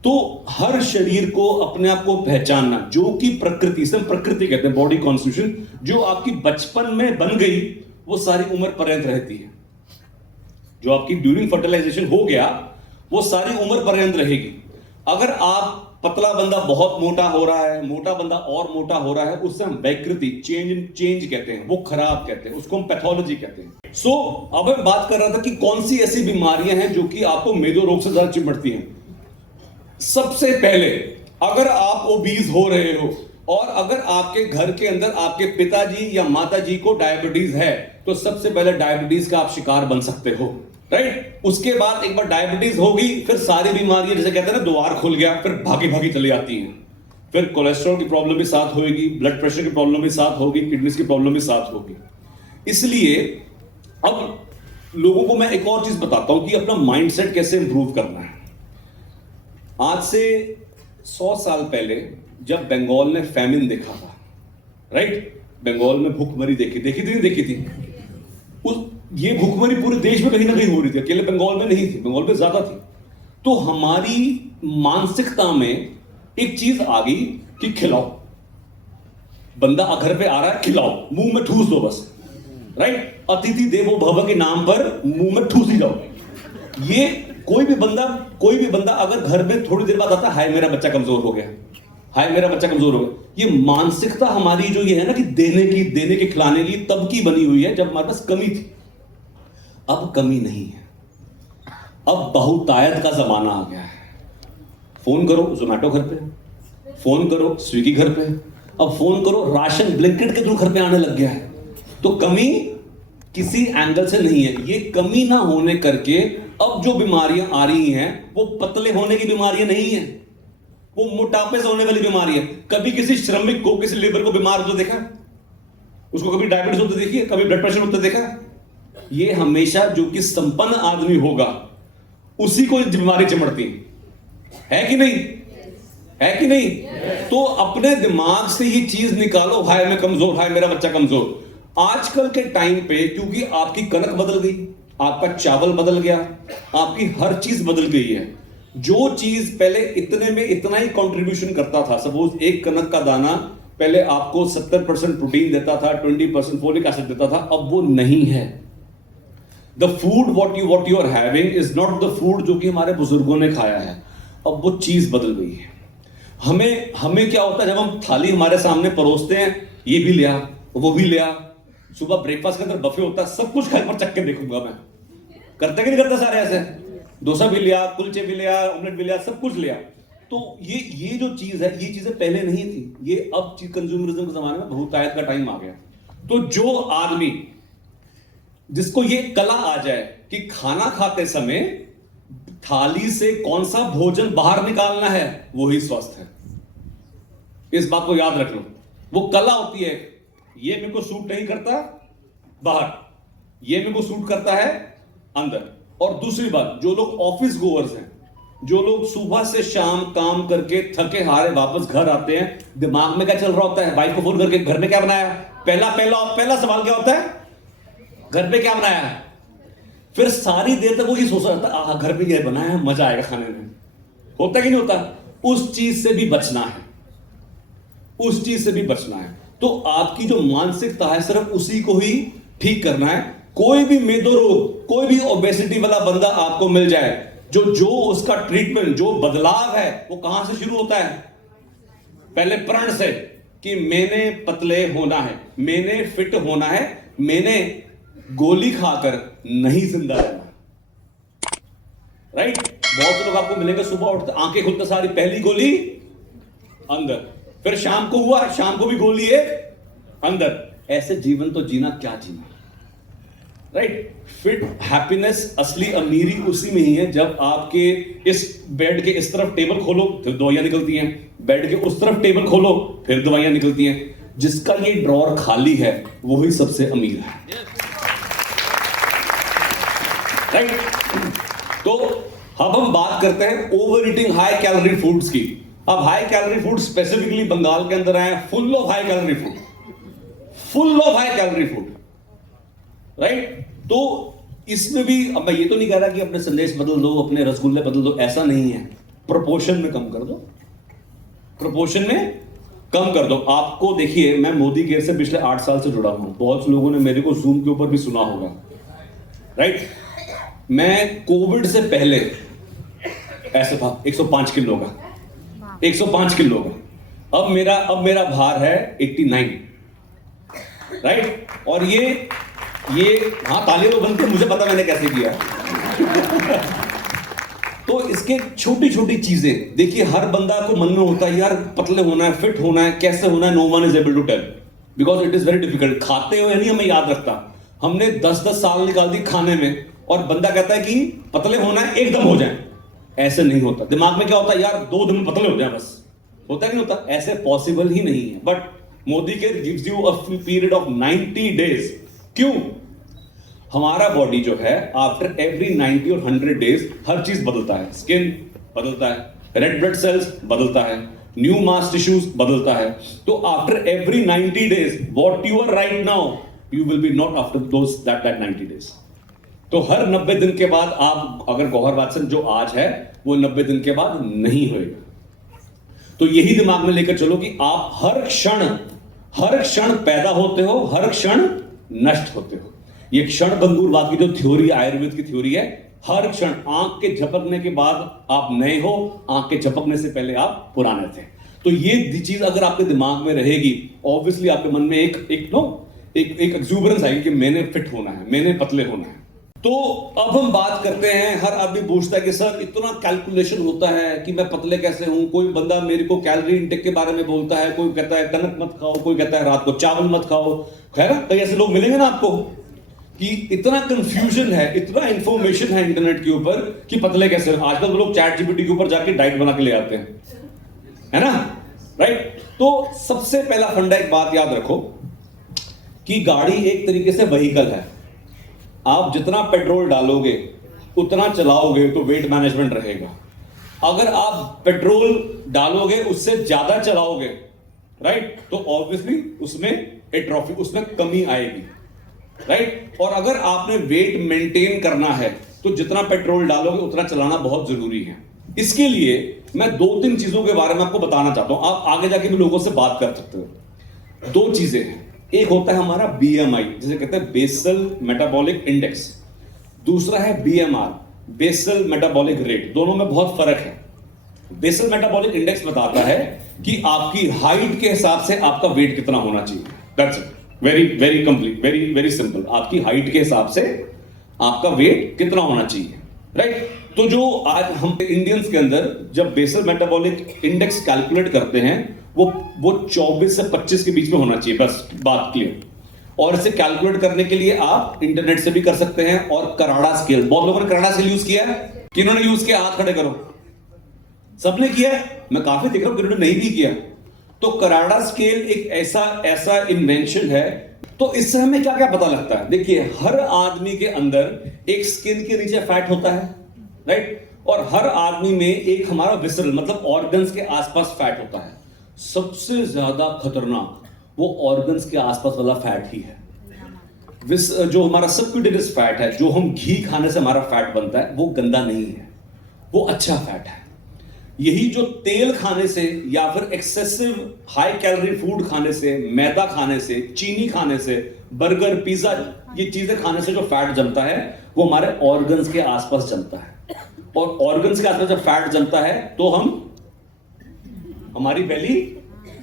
तो हर शरीर को अपने आप को पहचानना, जो कि प्रकृति से, प्रकृति कहते हैं बॉडी कॉन्स्टिट्यूशन, जो आपकी बचपन में बन गई वो सारी उम्र पर्यंत रहती है। जो आपकी ड्यूरिंग फर्टिलाइजेशन हो गया वो सारी उम्र पर्यंत रहेगी। अगर आप पतला बंदा बहुत मोटा हो रहा है, मोटा बंदा और मोटा हो रहा है, उससे हम वैकृति, चेंज कहते हैं, वो खराब कहते हैं, उसको हम पैथोलॉजी कहते हैं। सो अब मैं बात कर रहा था कि कौन सी ऐसी बीमारियां हैं जो कि आपको मेदो रोग से ज्यादा चिमटती हैं। सबसे पहले अगर आप ओबीज हो रहे हो और अगर आपके घर के अंदर आपके पिताजी या माताजी को डायबिटीज है, तो सबसे पहले डायबिटीज का आप शिकार बन सकते हो। राइट? उसके बाद एक बार डायबिटीज होगी, फिर सारी बीमारियां जैसे कहते हैं ना द्वार खुल गया, फिर भागी भागी चली आती हैं। फिर कोलेस्ट्रॉल की प्रॉब्लम भी साथ होगी, ब्लड प्रेशर की प्रॉब्लम भी साथ होगी, किडनीज की प्रॉब्लम भी साथ होगी। इसलिए अब लोगों को मैं एक और चीज बताता हूं कि अपना माइंडसेट कैसे इंप्रूव करना है। आज से 100 साल पहले जब बंगाल ने फैमिन देखा था, राइट? बंगाल में भूखमरी देखी थी, नहीं देखी थी? ये भूखमरी पूरे देश में कहीं ना कहीं हो रही थी, अकेले बंगाल में नहीं थी, बंगाल में ज्यादा थी। तो हमारी मानसिकता में एक चीज आ गई कि खिलाओ, बंदा घर पे आ रहा है, खिलाओ, मुंह में ठूस दो बस, राइट? अतिथि देवो भव के नाम पर मुंह में ठूस ही जाओ। ये कोई भी बंदा अगर घर में थोड़ी देर बाद आता है, हाय मेरा बच्चा कमजोर हो गया, हाय मेरा बच्चा कमजोर हो गया। ये मानसिकता हमारी जो ये है ना कि देने की खिलाने की तब की बनी हुई है जब हमारे पास कमी थी। अब कमी नहीं है, अब बहुतायत का जमाना आ गया है। फोन करो जोमेटो घर पे, फोन करो स्विगी घर पे, अब फोन करो राशन ब्लिंकिट के थ्रू घर पे आने लग गया है। तो कमी किसी एंगल से नहीं है। ये कमी ना होने करके अब जो बीमारियां आ रही हैं वो पतले होने की बीमारियां नहीं है, वो मोटापे से होने वाली बीमारी है। कभी किसी श्रमिक को, किसी लेबर को बीमार होते देखा? उसको कभी डायबिटीज होते देखिए, कभी ब्लड प्रेशर होते देखा? ये हमेशा जो कि संपन्न आदमी होगा उसी को बीमारी चिमड़ती है कि नहीं? है कि नहीं? तो अपने दिमाग से ये चीज निकालो, हाय मैं कमजोर, हाय मेरा बच्चा कमजोर। आजकल के टाइम पे क्योंकि आपकी कनक बदल गई, आपका चावल बदल गया, आपकी हर चीज बदल गई है। जो चीज पहले इतने में इतना ही कंट्रीब्यूशन करता था, सपोज एक कनक का दाना पहले आपको 70% प्रोटीन देता था, 20% फोलिक एसिड देता था, अब वो नहीं है। The food what you are having is not the food जो कि हमारे बुजुर्गों ने खाया है। अब वो चीज बदल गई है। हमें क्या होता है, जब हम थाली हमारे सामने परोसते हैं, ये भी लिया वो भी लिया, सुबह ब्रेकफास्ट के अंदर बफे होता है, सब कुछ खाने पर चख के देखूंगा मैं। करते कि नहीं करते सारे ऐसे? डोसा भी लिया, कुलचे भी लिया, ऑमलेट भी लिया, सब कुछ लिया। तो ये जो चीज है, ये चीजें पहले नहीं थी। ये अब कंज्यूमरिज्म के जमाने में बहुतायत का टाइम आ गया। तो जो आदमी जिसको ये कला आ जाए कि खाना खाते समय थाली से कौन सा भोजन बाहर निकालना है, वही स्वस्थ है। इस बात को याद रख लो। वो कला होती है, ये मेरे को सूट नहीं करता बाहर, ये मेरे को सूट करता है अंदर। और दूसरी बात, जो लोग ऑफिस गोअर्स हैं, जो लोग सुबह से शाम काम करके थके हारे वापस घर आते हैं, दिमाग में क्या चल रहा होता है? वाइफ को फोन करके घर में क्या बनाया? पहला सवाल क्या होता है? घर पे क्या बनाया है? फिर सारी देर तक वो ये सोच रहा था, घर पे ये बनाया है, मजा आएगा खाने में। होता कि नहीं होता? उस चीज से भी बचना है, उस चीज से भी बचना है। तो आपकी जो मानसिकता है, सिर्फ उसी को ही ठीक करना है। कोई भी मेदो रोग, कोई भी ओबेसिटी वाला बंदा आपको मिल जाए, जो उसका ट्रीटमेंट, जो बदलाव है, वो कहां से शुरू होता है? पहले प्रण से कि मैंने पतले होना है, मैंने फिट होना है, मैंने गोली खाकर नहीं जिंदा रहना। राइट? बहुत से लोग आपको मिलेंगे, सुबह उठते आंखें खुलते सारी पहली गोली अंदर, फिर शाम को हुआ, शाम को भी गोली है अंदर। ऐसे जीवन तो जीना क्या जीना? राइट? फिट हैप्पीनेस, असली अमीरी उसी में ही है जब आपके इस बेड के इस तरफ टेबल खोलो फिर दवाइयां निकलती हैं, बेड के उस तरफ टेबल खोलो फिर दवाइयां निकलती हैं। जिसका ये ड्रॉर खाली है वही सबसे अमीर है। राइट? तो अब हम बात करते हैं over eating high calorie foods की। अब high calorie food specifically Bengal के अंदर आए, full of high calorie food, full of high calorie food. Right? तो इसमें भी अब मैं ये तो नहीं कह रहा कि अपने संदेश बदल दो, अपने रसगुल्ले बदल दो, ऐसा नहीं है। प्रोपोर्शन में कम कर दो, प्रोपोर्शन में कम कर दो। आपको देखिए, मैं मोदी केयर से पिछले 8 साल से जुड़ा हूं। बहुत से लोगों ने मेरे को जूम के ऊपर भी सुना होगा। राइट? मैं कोविड से पहले ऐसे था 105 किलो का, 105 किलो का। अब मेरा भार है 89। राइट? और ये हाँ, तालियां तो बनती है, मुझे पता मैंने कैसे किया। तो इसके छोटी छोटी चीजें देखिए, हर बंदा को मन में होता है यार पतले होना है, फिट होना है, कैसे होना है। No one is able to tell because it is very difficult. खाते हुए नहीं हमें याद रखता। हमने 10-10 साल निकाल दी खाने में और बंदा कहता है कि पतले होना है एकदम हो जाए। ऐसे नहीं होता। दिमाग में क्या होता है, यार 2 दिन में पतले हो जाए बस, होता है नहीं होता? ऐसे पॉसिबल ही नहीं है। बट मोदी के gives you a period of 90 days. क्यों? हमारा बॉडी जो है आफ्टर एवरी 90 और 100 डेज हर चीज बदलता है। स्किन बदलता है, रेड ब्लड सेल्स बदलता है, न्यू मास टिश्यूज बदलता है। तो after every 90 days what you are right now you will be not after those that 90 days. तो हर 90 दिन के बाद आप अगर गौहर वाटसन जो आज है वो 90 दिन के बाद नहीं होएगा। तो यही दिमाग में लेकर चलो कि आप हर क्षण पैदा होते हो, हर क्षण नष्ट होते हो। ये क्षण भंगुरवाद की जो थ्योरी है, आयुर्वेद की थ्योरी है, हर क्षण आंख के झपकने के बाद आप नए हो, आंख के झपकने से पहले आप पुराने थे। तो ये चीज अगर आपके दिमाग में रहेगी, ऑब्वियसली आपके मन में एक एक्सुबरेंस आएगी कि मैंने फिट होना है, मैंने पतले होना है। तो अब हम बात करते हैं, हर आदमी पूछता है कि सर इतना कैलकुलेशन होता है कि मैं पतले कैसे हूं। कोई बंदा मेरे को कैलोरी इंटेक के बारे में बोलता है, कोई कहता है कनक मत खाओ, कोई कहता है रात को चावल मत खाओ। खैर कई ऐसे लोग मिलेंगे ना आपको कि इतना कंफ्यूजन है, इतना इंफॉर्मेशन है इंटरनेट के ऊपर कि पतले कैसे। आजकल लोग चैट जीपीटी के ऊपर जाके डाइट बना के ले आते हैं, है ना, राइट? तो सबसे पहला फंडा एक बात याद रखो कि गाड़ी एक तरीके से व्हीकल है। आप जितना पेट्रोल डालोगे उतना चलाओगे तो वेट मैनेजमेंट रहेगा। अगर आप पेट्रोल डालोगे उससे ज्यादा चलाओगे, राइट, तो ऑब्वियसली उसमें एट्रोफी, उसमें कमी आएगी, राइट। और अगर आपने वेट मेंटेन करना है तो जितना पेट्रोल डालोगे उतना चलाना बहुत जरूरी है। इसके लिए मैं 2-3 चीजों के बारे में आपको बताना चाहता हूं। आप आगे जाके भी लोगों से बात कर सकते हो। 2 चीजें हैं, एक होता है हमारा बीएमआई, जिसे कहते हैं बेसल मेटाबॉलिक इंडेक्स, दूसरा है बीएमआर, बेसल मेटाबॉलिक रेट। दोनों में बहुत फर्क है। बेसल मेटाबॉलिक इंडेक्स बताता है कि आपकी हाइट के हिसाब से आपका वेट कितना होना चाहिए। That's it, very very complete, very very simple. आपकी हाइट के हिसाब से आपका वेट कितना होना चाहिए, राइट। तो जो आज हम इंडियंस के अंदर जब बेसल मेटाबॉलिक इंडेक्स कैलकुलेट करते हैं वो 24 से 25 के बीच में होना चाहिए, बस बात क्लियर। और इसे कैलकुलेट करने के लिए आप इंटरनेट से भी कर सकते हैं और कराड़ा स्केल, बहुत लोगों ने कराड़ा स्केल यूज किया है। किन्होंने यूज किया? हाथ खड़े करो। सबने किया है? मैं काफी देख रहा हूं किन्होंने नहीं भी किया। तो कराड़ा स्केल एक ऐसा इन्वेंशन है। तो इससे हमें क्या क्या पता लगता है? देखिए, हर आदमी के अंदर एक स्किन के नीचे फैट होता है, राइट, और हर आदमी में एक हमारा विसरल मतलब ऑर्गन्स के आसपास फैट होता है। सबसे ज्यादा खतरनाक वो ऑर्गन्स के आसपास वाला फैट ही है। जो हमारा सबक्यूटेनियस फैट है, जो हम घी खाने से हमारा फैट बनता है, वो गंदा नहीं है, वो अच्छा फैट है। यही जो तेल खाने से या फिर एक्सेसिव हाई कैलोरी फूड खाने से, मैदा खाने से, चीनी खाने से, बर्गर, पिज्जा, ये चीजें खाने से जो फैट जमता है वो हमारे ऑर्गन्स के आसपास जमता है। और ऑर्गन्स के आसपास जब फैट जमता है तो हमारी बेली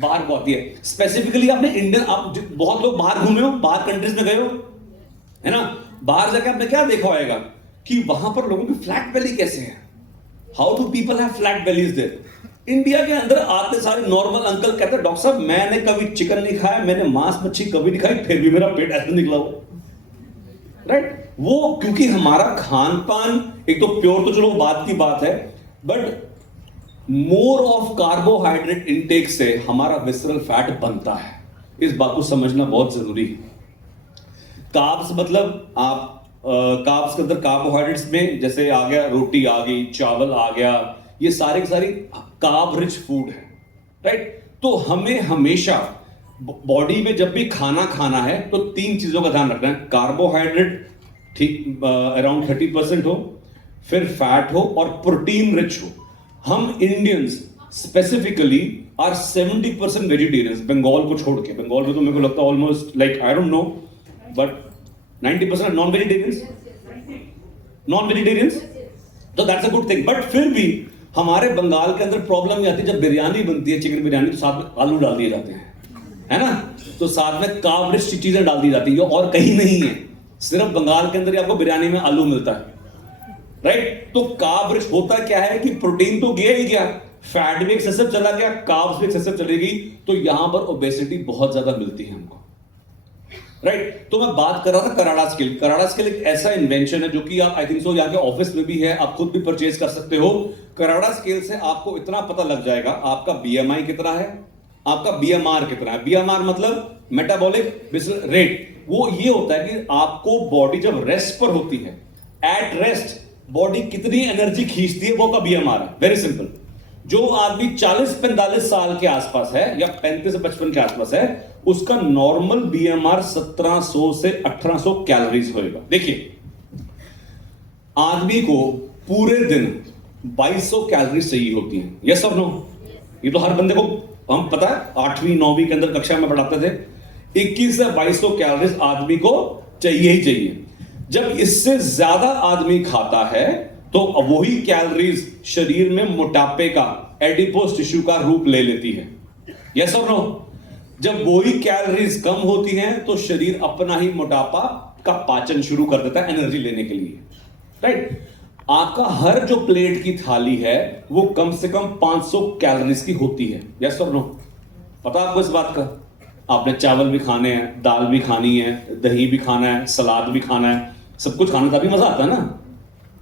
बाहर को आती है। स्पेसिफिकली आपने आप बहुत लोग बाहर घूमे हो, बाहर कंट्रीज में गए हो, है ना, बाहर जाकर आपने क्या देखा होगा कि वहां पर लोगों की फ्लैट बेली कैसे है। How do people have flat bellies there? India के अंदर आते सारे नॉर्मल अंकल कहते हैं डॉक्टर साहब मैंने कभी चिकन नहीं खाया, मैंने मांस मच्छी कभी नहीं खाई, फिर भी मेरा पेट ऐसे निकला हो, राइट। वो क्योंकि हमारा खान पान एक तो प्योर, तो चलो बात की बात है, but more of carbohydrate intake से हमारा विसरल फैट बनता है। इस बात को समझना बहुत जरूरी है। कार्ब्स मतलब आप कार्ब्स के अंदर कार्बोहाइड्रेट्स में जैसे आ गया रोटी आ गई, चावल आ गया, ये सारे के सारी कार्ब रिच फूड है, राइट। तो हमें हमेशा बॉडी में जब भी खाना खाना है तो 3 चीजों का ध्यान रखना है। कार्बोहाइड्रेट ठीक अराउंड 30% हो, फिर फैट हो और प्रोटीन रिच हो। हम Indians specifically are 70% vegetarians, Bengal को छोड़ के। बंगाल में तो मेरे को लगता है almost like I don't know but 90% non vegetarians, तो that's a good thing. But फिर भी हमारे बंगाल के अंदर प्रॉब्लम ये आती है जब बिरयानी बनती है, चिकन बिरयानी, तो साथ में आलू डाल दिए जाते हैं, है ना, तो साथ में कार्ब रिच चीजें डाल दी जाती है और कहीं नहीं है, सिर्फ बंगाल के अंदर ही आपको बिरयानी में आलू मिलता है, राइट। तो कार्ब रिच होता क्या है कि प्रोटीन तो गया ही गया, फैट भी एक्सेसिव चला गया, कार्ब्स भी एक्सेसिव चलेगी, तो यहां पर ओबेसिटी बहुत ज्यादा मिलती है हमको, राइट। तो मैं बात कर रहा था कराडा स्केल। कराडा स्केल एक ऐसा इन्वेंशन है जो कि आप आई थिंक सो यहाँ के ऑफिस में भी है, आप खुद भी परचेज कर सकते हो। कराडा स्केल से आपको इतना पता लग जाएगा आपका बीएमआई कितना है, आपका बीएमआर कितना है। बीएमआर मतलब मेटाबॉलिक बेसल रेट। वो ये होता है कि आपको बॉडी जब रेस्ट पर होती है, एट रेस्ट बॉडी कितनी एनर्जी खींचती है, वो का बीएमआर है। Very simple. जो आदमी 40-45 साल के आसपास है या 35 से 55 के आसपास है, उसका नॉर्मल बीएमआर 1700 से 1800 कैलोरीज होएगा। देखिए, आदमी को पूरे दिन 2200 कैलोरीज चाहिए होती हैं। यस और नो? ये तो हर बंदे को हम पता है, 8वीं 9वीं के अंदर कक्षा में पढ़ाते थे। 21 से 2200 कैलोरीज आदमी को चाहिए ही चाहिए। जब इससे ज्यादा आदमी खाता है तो वही कैलोरीज शरीर में मोटापे का, एडिपोस टिश्यू का रूप ले लेती है। यस और नो? जब वही कैलोरीज कम होती हैं तो शरीर अपना ही मोटापा का पाचन शुरू कर देता है एनर्जी लेने के लिए। राइट? आपका हर जो प्लेट की थाली है वो कम से कम 500 कैलोरीज की होती है। यस और नो? पता आपको इस बात का? आपने चावल भी खाने हैं, दाल भी खानी है, दही भी खाना है, सलाद भी खाना है, सब कुछ खाना, तभी मजा आता है ना।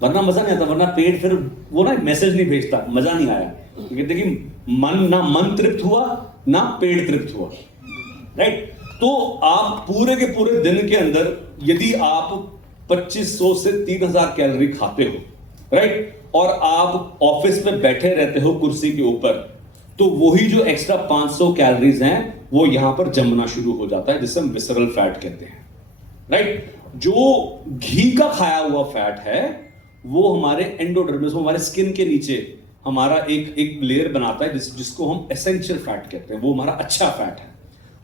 वरना मजा नहीं आता, वरना पेट फिर वो ना मैसेज नहीं भेजता, मजा नहीं आया। क्योंकि देखिए, मन तृप्त हुआ ना पेट तृप्त हुआ। राइट? तो आप पूरे के पूरे दिन के अंदर यदि आप 2500 से 3000 कैलोरी खाते हो, राइट, और आप ऑफिस में बैठे रहते हो कुर्सी के ऊपर, तो वही जो एक्स्ट्रा 500 कैलोरीज हैं वो यहां पर जमना शुरू हो जाता है, जिसे हम विसरल फैट कहते हैं। राइट? जो घी का खाया हुआ फैट है वो हमारे एंडोडर्मिस, हमारे स्किन के नीचे हमारा एक लेयर बनाता है जिसको हम एसेंशियल फैट कहते हैं। वो हमारा अच्छा फैट है,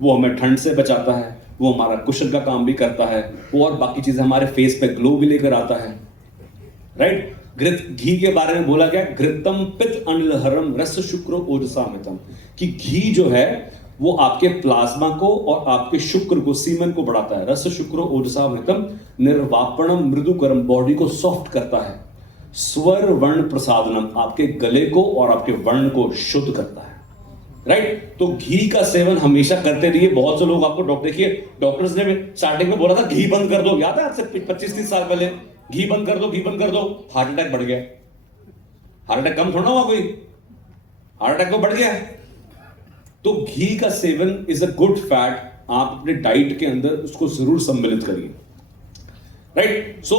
वो हमें ठंड से बचाता है, वो हमारा कुशन का काम भी करता है, वो और बाकी चीजें हमारे फेस पे ग्लो भी लेकर आता है। राइट? घी के बारे में बोला गया, घृतम पित्त अनिलहरम रस शुक्र ओजसामितम, कि घी जो है वो आपके प्लाज्मा को और आपके शुक्र को, सीमन को बढ़ाता है। रस शुक्र ओजसामितम निर्वापणम मृदुकरम, बॉडी को सॉफ्ट करता है। स्वर वर्ण प्रसादनम, आपके गले को और आपके वर्ण को शुद्ध करता है। राइट? तो घी का सेवन हमेशा करते रहिए। बहुत से लोग आपको देखिए, डॉक्टर्स ने स्टार्टिंग में बोला था घी बंद कर दो, याद है आपसे 25-30 साल पहले, घी बंद कर दो, घी बंद कर दो, हार्ट अटैक बढ़ गया। हार्ट अटैक कम थोड़ा हुआ कोई, हार्ट अटैक तो बढ़ गया। तो घी का seven is a good fat, आप अपने डाइट के अंदर उसको जरूर सम्मिलित करिए। राइट? सो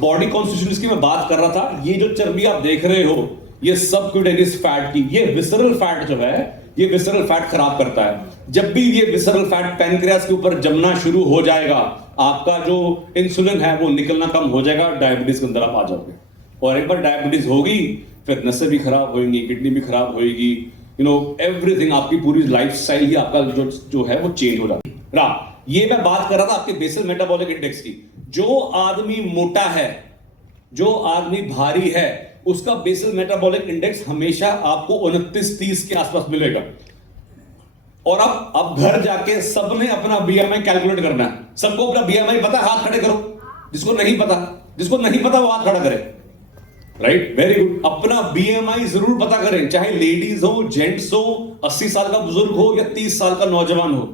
बॉडी कॉन्स्टिट्यूशन की मैं बात कर रहा था। ये जो चर्बी आप देख रहे हो, ये सबक्यूटेनियस फैट की, ये विसरल फैट जो है, ये विसरल फैट खराब करता है। जब भी ये विसरल फैट पैनक्रियास के ऊपर जमना शुरू हो जाएगा, आपका जो इंसुलिन है वो निकलना कम हो जाएगा, डायबिटीज के अंदर आप आ जाओगे। और एक बार डायबिटीज होगी फिर नसें भी खराब होंगी, किडनी भी खराब होगी, यू नो एवरीथिंग, आपकी पूरी लाइफस्टाइल ही आपका जो है वो चेंज हो जाती है। ये मैं बात कर रहा था आपके बेसल मेटाबॉलिक इंडेक्स की। जो आदमी मोटा है, जो आदमी भारी है, उसका बेसल मेटाबॉलिक इंडेक्स हमेशा आपको 29-30 के आसपास मिलेगा। और अब घर जाके सबने अपना बीएमआई कैलकुलेट करना है। सबको अपना बीएमआई पता है? हाथ खड़े करो। जिसको नहीं पता वो हाथ खड़ा करे। राइट? Very good. अपना बीएमआई जरूर पता करें, चाहे लेडीज हो, जेंट्स हो, 80 साल का बुजुर्ग हो या 30 साल का नौजवान हो,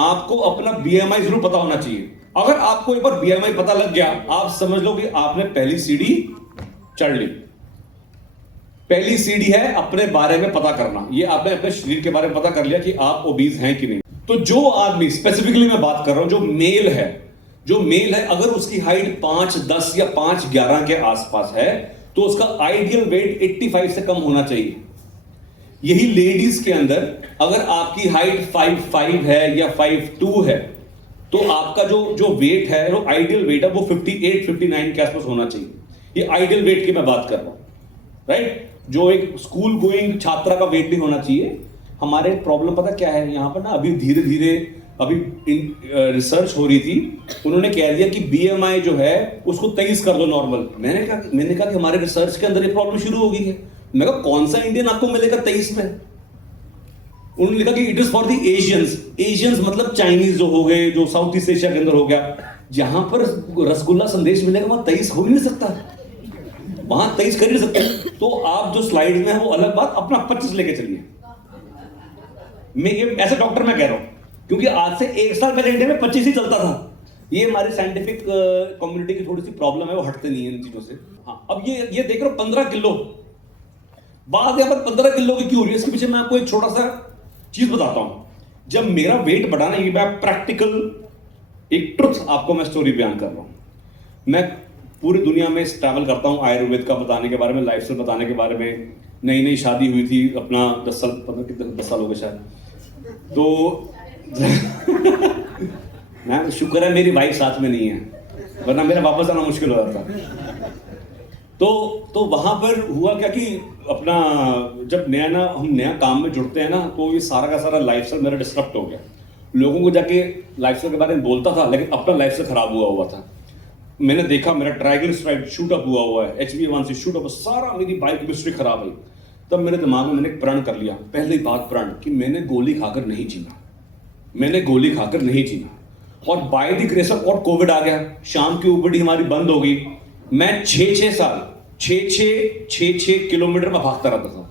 आपको अपना बीएमआई जरूर पता होना चाहिए। अगर आपको एक बार बीएमआई पता लग गया, आप समझ लो कि आपने पहली सीढ़ी चढ़ ली। पहली सीढ़ी है अपने बारे में पता करना। ये आपने अपने शरीर के बारे में पता कर लिया कि आप ओबीज हैं कि नहीं। तो जो आदमी, स्पेसिफिकली मैं बात कर रहा हूं, जो मेल है, अगर उसकी हाइट 5'10" या 5'11" के आसपास है तो उसका आइडियल वेट 85 से कम होना चाहिए। यही लेडीज के अंदर अगर आपकी हाइट 5'5" है या 5'2" है तो आपका जो वेट है, वो आइडियल वेट है, वो 58-59 के आसपास होना चाहिए। ये आइडियल वेट की मैं बात कर रहा हूं। राइट? जो एक स्कूल गोइंग छात्रा का वेट नहीं होना चाहिए। हमारे प्रॉब्लम पता क्या है यहाँ पर ना, अभी धीरे धीरे रिसर्च हो रही थी, उन्होंने कह दिया कि बीएमआई जो है उसको 23 कर दो नॉर्मल। मैंने कहा कि हमारे रिसर्च के अंदर ये प्रॉब्लम शुरू हो गई है। मैं कहा कौन सा इंडियन आपको मिलेगा 23 में? उन्होंने लिखा कि it is for the Asians मतलब चाइनीज जो हो गए, जो साउथ ईस्ट एशिया के अंदर हो गया। जहां पर रसगुल्ला संदेश मिलेगा वहां 23 हो ही नहीं सकता, वहां 23 कर ही नहीं सकते। तो आप जो स्लाइड में है वो अलग बात, अपना 25 लेके चलिए। मैं ये ऐसे डॉक्टर मैं कह रहा हूं, क्योंकि आज से 1 साल पहले इंडिया में 25 ही चलता था। ये हमारी साइंटिफिक कम्युनिटी की थोड़ी सी प्रॉब्लम है, वो हटते नहीं है इन चीजों से। हाँ, अब ये देख रहे हो 15 किलो, बात यहाँ पर 15 किलो की क्यों हो रही है, इसके पीछे मैं आपको एक छोटा सा चीज बताता हूं। जब मेरा वेट बढ़ा ना, ये मैं प्रैक्टिकल एक ट्रुथ आपको मैं स्टोरी बयान कर रहा हूं। मैं पूरी दुनिया में ट्रैवल करता हूं आयुर्वेद का बताने के बारे में, लाइफस्टाइल बताने के बारे में। नई नई शादी हुई थी, अपना 10 साल, 10 साल हो गए शायद, तो मैं शुक्र है मेरी वाइफ साथ में नहीं है, वरना मेरा वापस आना मुश्किल हो जाता। तो वहां पर हुआ क्या कि अपना जब हम नया काम में जुड़ते हैं ना, तो ये सारा का सारा लाइफस्टाइल मेरा डिस्टर्ब हो गया। लोगों को जाके लाइफस्टाइल के बारे में बोलता था, लेकिन अपना लाइफस्टाइल खराब हुआ था। मैंने देखा मेरा ट्राइग्लिसराइड शूट अप हुआ है, HbA1c शूट अप, सारा मेरी बायोकेमिस्ट्री खराब हुई। तब मेरे दिमाग में मैंने एक प्रण कर लिया, पहली बात प्रण, कि मैंने गोली खाकर नहीं जीना, मैंने गोली खाकर नहीं जीना। और by the grace of God COVID आ गया, शाम की ओपीडी हमारी बंद हो गई। मैं 6 साल 6 किलोमीटर में भागता रहता था।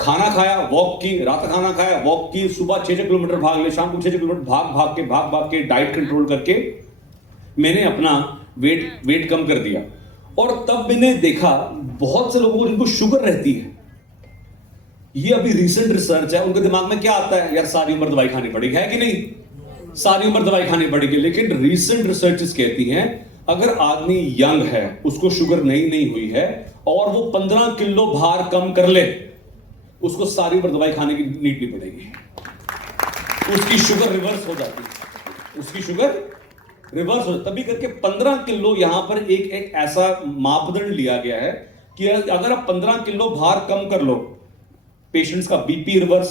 खाना खाया, वॉक की, रात खाना खाया, वॉक की, सुबह 6 किलोमीटर भाग ले, शाम को 6 किलोमीटर भाग के डाइट कंट्रोल करके मैंने अपना वेट कम कर दिया। और तब मैंने देखा बहुत से लोगों को जिनको शुगर रहती है, ये अभी रिसेंट रिसर्च है, उनके दिमाग में क्या आता है, यार सारी उम्र दवाई खानी पड़ेगी, है कि नहीं, सारी उम्र दवाई खानी पड़ेगी। लेकिन रिसेंट रिसर्चेस कहती हैं अगर आदमी यंग है, उसको शुगर नहीं हुई है, और वो 15 किलो भार कम कर ले, उसको सारी उम्र दवाई खाने की नीड नहीं पड़ेगी, उसकी शुगर रिवर्स हो जाती है, उसकी शुगर रिवर्स हो। तभी करके 15 किलो यहां पर एक ऐसा मापदंड लिया गया है कि अगर आप 15 किलो भार कम कर लो, पेशेंट्स का बीपी रिवर्स,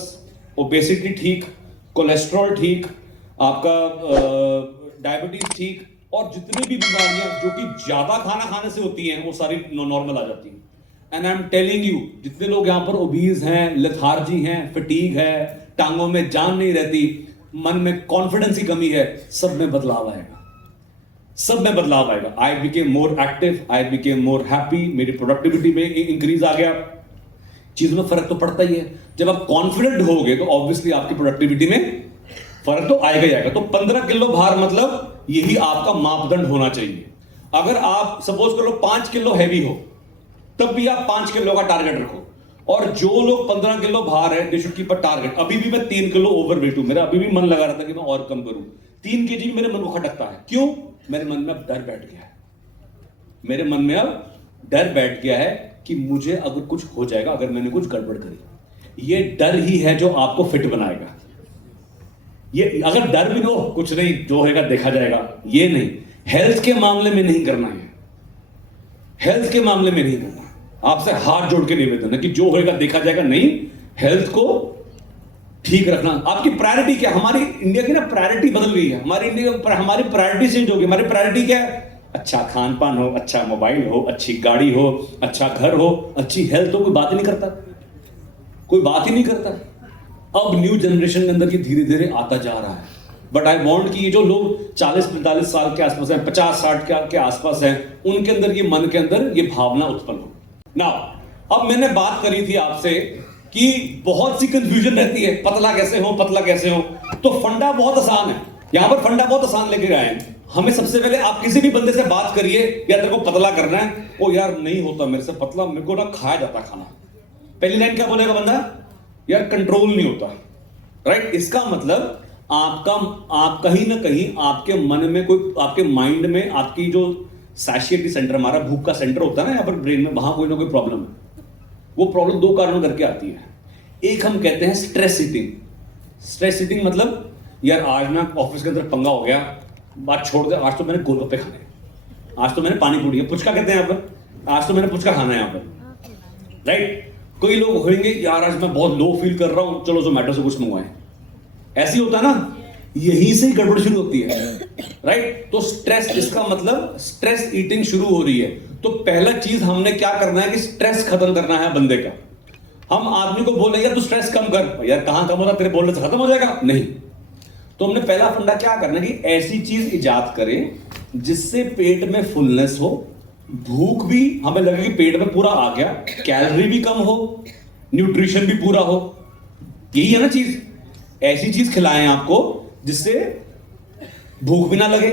ओबेसिटी ठीक, कोलेस्ट्रॉल ठीक, आपका डायबिटीज ठीक, और जितनी भी बीमारियां जो कि ज्यादा खाना खाने से होती हैं वो सारी नॉर्मल आ जाती हैं। And I am telling you, जितने लोग यहां पर ओबीज हैं, लेथार्जी हैं, फटीग है, टांगों में जान नहीं रहती, मन में कॉन्फिडेंस की कमी है, सब में बदलाव आएगा, सब में बदलाव आएगा। I became more active, I became more happy, मेरी प्रोडक्टिविटी में इंक्रीज आ गया। चीजों में फर्क तो पड़ता ही है। जब आप कॉन्फिडेंट होगे तो ऑब्वियसली आपकी प्रोडक्टिविटी में फर्क तो आएगा ही आएगा। तो 15 किलो भार मतलब यही आपका मापदंड होना चाहिए। अगर आप सपोज करो 5 किलो हैवी हो, तब भी आप 5 किलो का टारगेट रखो। और जो लोग 15 किलो भार है, they should keep a target. अभी भी मैं 3 किलो ओवरवेट हूं, मेरा अभी भी मन लगा रहा था कि मैं और कम करूं। 3 kg भी मेरे मन को खटकता है। क्यों? मेरे मन में अब डर बैठ गया है, मेरे मन में अब डर बैठ गया है कि मुझे अगर कुछ हो जाएगा, अगर मैंने कुछ गड़बड़ करी। ये डर ही है जो आपको फिट बनाएगा। ये अगर डर भी हो, कुछ नहीं, जो होगा देखा जाएगा, ये नहीं। हेल्थ के मामले में नहीं करना है, हेल्थ के मामले में नहीं करना। आपसे हाथ जोड़ के निवेदन है कि जो होगा देखा जाएगा, नहीं, हेल्थ को ठीक रखना। आपकी प्रायोरिटी क्या? हमारी इंडिया की ना प्रायोरिटी बदल गई है। हमारी प्रायोरिटी चेंज हो गई। हमारी प्रायोरिटी क्या है? अच्छा खान पान हो, अच्छा मोबाइल हो, अच्छी गाड़ी हो, अच्छा घर हो, अच्छी हेल्थ हो। कोई बात ही नहीं करता, कोई बात ही नहीं करता। अब न्यू जनरेशन के अंदर ये धीरे धीरे आता जा रहा है। बट आई वांट कि ये जो लोग 40-45 साल के आसपास हैं, 50-60 के आसपास हैं, उनके अंदर ये मन के अंदर ये भावना उत्पन्न हो। नाउ अब मैंने बात करी थी आपसे कि बहुत सी कंफ्यूजन रहती है, पतला कैसे हो, पतला कैसे हो। तो फंडा बहुत आसान है, यहां पर फंडा बहुत आसान लेके आए हैं। हमें सबसे पहले आप किसी भी बंदे से बात करिए, यार तेरे को पतला करना है, ओ यार नहीं होता मेरे से पतला, मेरे को ना खाया जाता खाना। पहली लाइन क्या बोलेगा बंदा? यार कंट्रोल नहीं होता, राइट। इसका मतलब आप कहीं ना कहीं आपके मन में कोई, आपके माइंड में, आपकी जो सैशिएटी सेंटर, हमारा भूख का सेंटर होता है ना यहाँ पर ब्रेन में, वहां कोई ना कोई प्रॉब्लम है। वो प्रॉब्लम 2 कारणों करके आती है। एक हम कहते हैं स्ट्रेस ईटिंग। स्ट्रेस ईटिंग मतलब यार आज ना ऑफिस के अंदर पंगा हो गया, बात छोड़ दे, आज तो मैंने गोलगप्पे खाने, आज तो मैंने पानी पूरी, पुचका कहते हैं यहाँ पर, आज तो मैंने पुचका खाना है यहाँ पर, राइट। कोई लोग होंगे यार आज मैं बहुत लो फील कर रहा हूं, चलो जोमेटो से कुछ मंगवाएं। ऐसे ही होता है ना, यहीं से गड़बड़ शुरू होती है, राइट। तो स्ट्रेस, इसका मतलब स्ट्रेस ईटिंग शुरू हो रही है। तो पहला चीज हमने क्या करना है कि स्ट्रेस खत्म करना है बंदे का। हम आदमी को बोल रहे यार तू स्ट्रेस कम कर, यार कहां कम होता, तेरे बोलने से खत्म हो जाएगा, नहीं। तो हमने पहला फंडा क्या करना है कि ऐसी चीज इजाद करें जिससे पेट में फुलनेस हो, भूख भी हमें लगे कि पेट में पूरा आ गया, कैलोरी भी कम हो, न्यूट्रिशन भी पूरा हो। यही है ना चीज। ऐसी चीज खिलाएं आपको जिससे भूख भी ना लगे,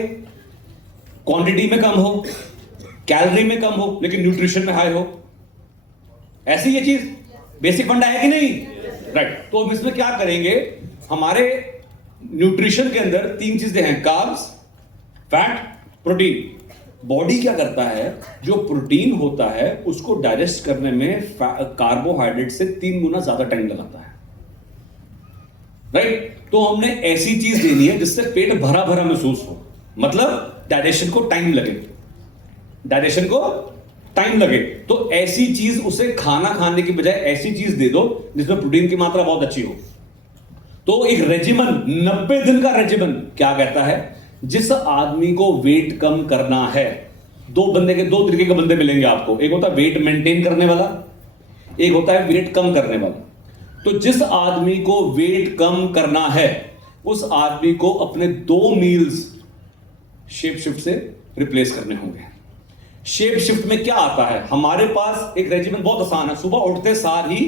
क्वांटिटी में कम हो, कैलोरी में कम हो, लेकिन न्यूट्रिशन में हाई हो। ऐसी ये चीज बेसिक फंडा है कि नहीं? राइट। तो हम इसमें क्या करेंगे, हमारे न्यूट्रिशन के अंदर 3 चीजें हैं, कार्ब्स, फैट, प्रोटीन। बॉडी क्या करता है, जो प्रोटीन होता है उसको डाइजेस्ट करने में कार्बोहाइड्रेट से 3 गुना ज्यादा टाइम लगाता है। राइट। तो हमने ऐसी चीज देनी है जिससे पेट भरा भरा महसूस हो, मतलब डाइजेशन को टाइम लगे, डाइजेशन को टाइम लगे। तो ऐसी चीज, उसे खाना खाने की बजाय ऐसी चीज दे दो जिसमें प्रोटीन की मात्रा बहुत अच्छी हो। तो एक रेजिमेंट, 90 दिन का रेजिमेंट क्या कहता है, जिस आदमी को वेट कम करना है, दो तरीके के बंदे मिलेंगे आपको। एक होता है वेट मेंटेन करने वाला, एक होता है वेट कम करने वाला। तो जिस आदमी को वेट कम करना है, उस आदमी को अपने 2 मील्स शेप शिफ्ट से रिप्लेस करने होंगे। शेप शिफ्ट में क्या आता है, हमारे पास एक रेजिमेंट बहुत आसान है। सुबह उठते सार ही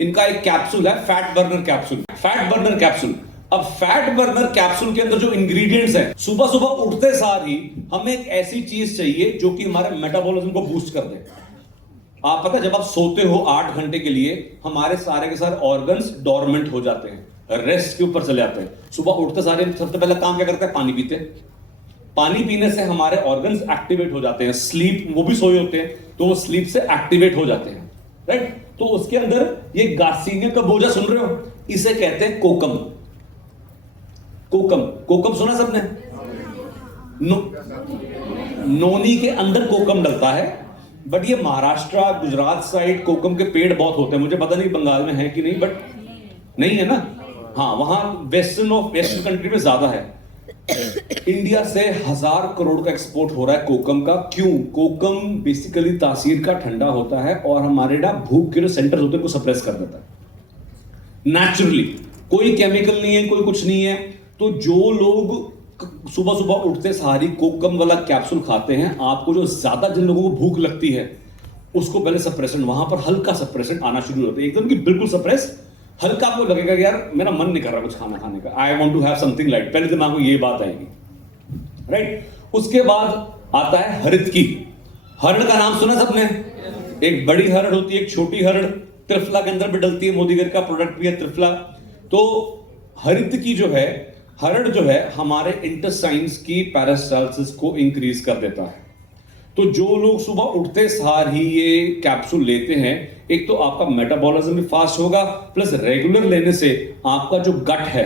इनका एक कैप्सूल है, fat burner capsule. Fat burner capsule, अब फैट बर्नर कैप्सूल के अंदर जो इंग्रेडिएंट्स हैं, सुबह सुबह उठते सार ही हमें एक ऐसी चीज चाहिए जो कि हमारे मेटाबॉलिज्म को बूस्ट कर दे। आप पता है, जब आप सोते हो 8 घंटे के लिए, हमारे सारे के सारे ऑर्गन्स डोरमेंट हो जाते हैं, रेस्ट के ऊपर चले जाते हैं। सुबह उठते सारे सबसे पहला काम क्या करते हैं, पानी पीते हैं। पानी पीने से हमारे ऑर्गन्स एक्टिवेट हो जाते हैं। स्लीप, वो भी सोए होते हैं तो वो स्लीप से एक्टिवेट हो जाते हैं। राइट। तो उसके अंदर ये गार्सिनिया का बोझा सुन रहे हो, इसे कहते हैं कोकम। कोकम सुना सबने? नोनी के अंदर कोकम डलता है, बट ये महाराष्ट्र, गुजरात साइड कोकम के पेड़ बहुत होते हैं। मुझे पता नहीं बंगाल में है कि नहीं, बट नहीं है ना। हाँ, वहां वेस्टर्न कंट्री में ज्यादा है। इंडिया से 1000 करोड़ का एक्सपोर्ट हो रहा है कोकम का। क्यों? कोकम बेसिकली तासीर का ठंडा होता है और हमारे भूख के जो सेंटर्स होते हैं को सप्रेस कर देता है नेचुरली। कोई केमिकल नहीं है, कोई कुछ नहीं है। तो जो लोग सुबह सुबह उठते सारी कोकम वाला कैप्सूल खाते हैं, आपको जो ज्यादा जिन लोगों को भूख लगती है उसको पहले सप्रेशन, वहां पर हल्का सप्रेशन आना शुरू होता है, एकदम कि बिल्कुल सप्रेस। हल्का आपको लगेगा कि यार मेरा मन नहीं कर रहा कुछ खाना खाने का, I want to have something light, पहले दिमाग में ये बात आएगी। राइट। उसके बाद आता है हरित की। हरड़ का नाम सुना सबने? एक बड़ी हरड़ होती है, एक छोटी हरड़, त्रिफला के अंदर भी डलती है, मोदीगर का प्रोडक्ट भी है त्रिफला। तो हरित की जो है, हरड़ जो है, हमारे इंटेस्टाइन्स की पेरिस्टाल्सिस को इंक्रीज कर देता है। तो जो लोग सुबह उठते सार ही ये कैप्सूल लेते हैं, एक तो आपका मेटाबॉलिज्म भी फास्ट होगा, प्लस रेगुलर लेने से आपका जो गट है,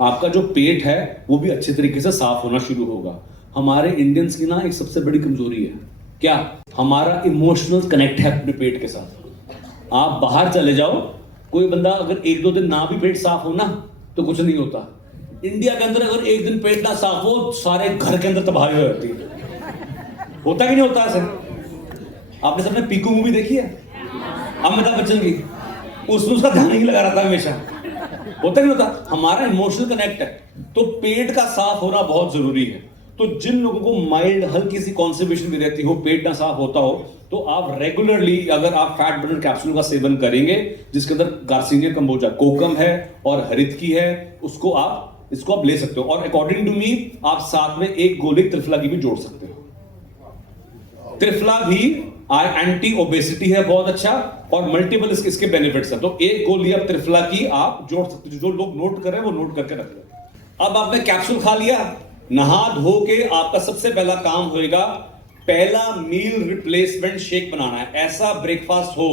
आपका जो पेट है, वो भी अच्छे तरीके से साफ होना शुरू होगा। हमारे इंडियंस की ना एक सबसे बड़ी कमजोरी है क्या, हमारा इमोशनल कनेक्ट है अपने पेट के साथ। आप बाहर चले जाओ, कोई बंदा अगर 1-2 दिन ना भी पेट साफ हो ना तो कुछ नहीं होता। इंडिया के अंदर अगर एक दिन पेट ना साफ हो, सारे घर के अंदर तबाही हो जाती है। होता कि नहीं होता ऐसे? आपने सबने पीकू मूवी देखी है अमिताभ बच्चन की? उसमें उसका ध्यान ही लगा रहता है हमेशा। होता नहीं होता? हमारा इमोशनल कनेक्ट है, तो पेट का साफ होना बहुत जरूरी है। तो जिन लोगों को माइल्ड हल्की सी कॉन्स्टिपेशन भी रहती हो, पेट ना साफ होता हो, तो आप रेगुलरली अगर आप फैट बर्नर कैप्सूल का सेवन करेंगे, जिसके अंदर गार्सिनिया कंबोजा, कोकम है और हरित की है, इसको आप ले सकते हो। और अकॉर्डिंग टू मी, आप साथ में एक गोली त्रिफला की भी जोड़ सकते हो। त्रिफला भी एंटी ओबेसिटी है, बहुत अच्छा, और मल्टीपल इसके बेनिफिट्स है। तो एक गोली अब त्रिफला की आप जोड़ सकते हो। जो लोग नोट कर रहे हैं वो नोट करके रख लो। अब आपने कैप्सूल खा लिया, नहा धो के आपका सबसे पहला काम होएगा, पहला मील रिप्लेसमेंट शेक बनाना है। ऐसा ब्रेकफास्ट हो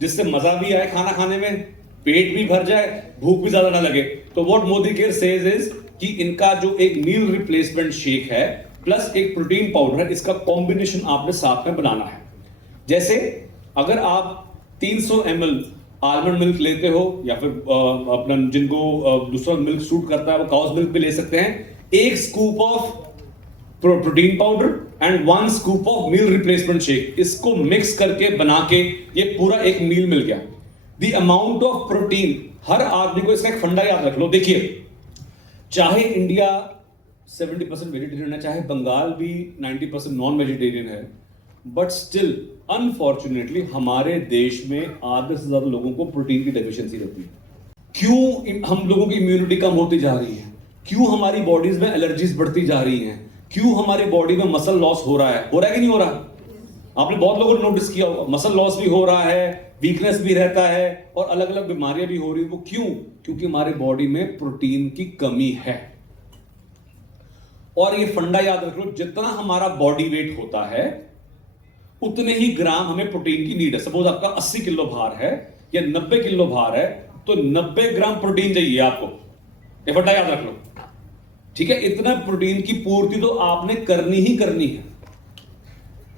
जिससे मजा भी आए खाना खाने में, पेट भी भर जाए, भूख भी ज्यादा ना लगे। तो what Modi care says is कि इनका जो एक मील रिप्लेसमेंट शेक है प्लस एक प्रोटीन पाउडर है, इसका कॉम्बिनेशन आपने साथ में बनाना है। जैसे अगर आप 300 ml आलमंड मिल्क लेते हो, या फिर अपना जिनको दूसरा मिल्क सूट करता है वो काउस मिल्क भी ले सकते हैं, 1 scoop of protein powder and 1 scoop of meal replacement shake, इसको मिक्स करके बना के ये पूरा एक मील मिल गया। द अमाउंट ऑफ प्रोटीन, हर आदमी को इसका एक फंडा याद रख लो। देखिए, चाहे इंडिया 70% वेजिटेरियन है, चाहे बंगाल भी 90% नॉन वेजिटेरियन है, बट स्टिल अनफॉर्चुनेटली हमारे देश में आधे से ज्यादा लोगों को प्रोटीन की डेफिशिएंसी रहती है। क्यों हम लोगों की इम्यूनिटी कम होती जा रही है? क्यों हमारी बॉडीज में एलर्जीज बढ़ती जा रही हैं? क्यों हमारी बॉडी में मसल लॉस हो रहा है कि नहीं हो रहा? आपने बहुत लोगों ने नोटिस किया होगा, मसल लॉस भी हो रहा है, वीकनेस भी रहता है और अलग अलग बीमारियां भी हो रही है। वो क्यों? क्योंकि हमारी बॉडी में प्रोटीन की कमी है। और ये फंडा याद रख लो, जितना हमारा बॉडी वेट होता है उतने ही ग्राम हमें प्रोटीन की नीड है। सपोज आपका 80 किलो भार है या 90 किलो भार है, तो 90 ग्राम प्रोटीन चाहिए आपको। ये फंडा याद रख लो, ठीक है? इतना प्रोटीन की पूर्ति तो आपने करनी ही करनी है,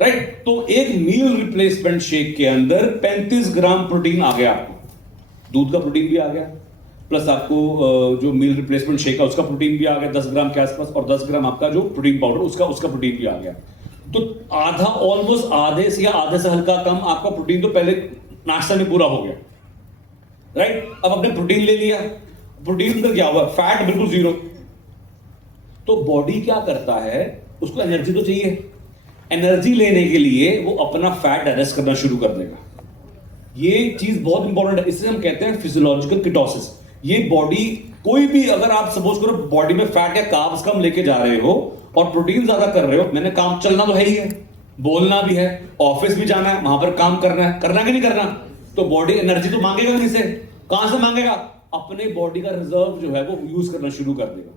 राइट? तो एक मील रिप्लेसमेंट शेक के अंदर 35 ग्राम प्रोटीन आ गया आपको। दूध का प्रोटीन भी आ गया, प्लस आपको जो मील रिप्लेसमेंट शेक है उसका प्रोटीन भी आ गया 10 ग्राम के आसपास, और 10 ग्राम आपका जो प्रोटीन पाउडर उसका प्रोटीन भी आ गया। तो आधा, ऑलमोस्ट आधे से हल्का कम आपका प्रोटीन तो पहले नाश्ता में पूरा हो गया, राइट? अब आपने प्रोटीन ले लिया, प्रोटीन अंदर क्या हुआ? फैट बिल्कुल जीरो। तो बॉडी क्या करता है, उसको एनर्जी तो चाहिए। एनर्जी लेने के लिए वो अपना फैट डाइजेस्ट करना शुरू कर देगा। ये चीज बहुत इंपॉर्टेंट है, इससे हम कहते हैं फिजियोलॉजिकल कीटोसिस। ये बॉडी, कोई भी, अगर आप सपोज करो बॉडी में फैट या कार्ब्स कम लेके जा रहे हो और प्रोटीन ज्यादा कर रहे हो, मैंने काम चलना तो है ही है, बोलना भी है, ऑफिस भी जाना है, वहां पर काम करना कि नहीं करना, तो बॉडी एनर्जी तो मांगेगा नहीं से। कहां से मांगेगा? अपने बॉडी का रिजर्व जो है वो यूज करना शुरू कर देगा।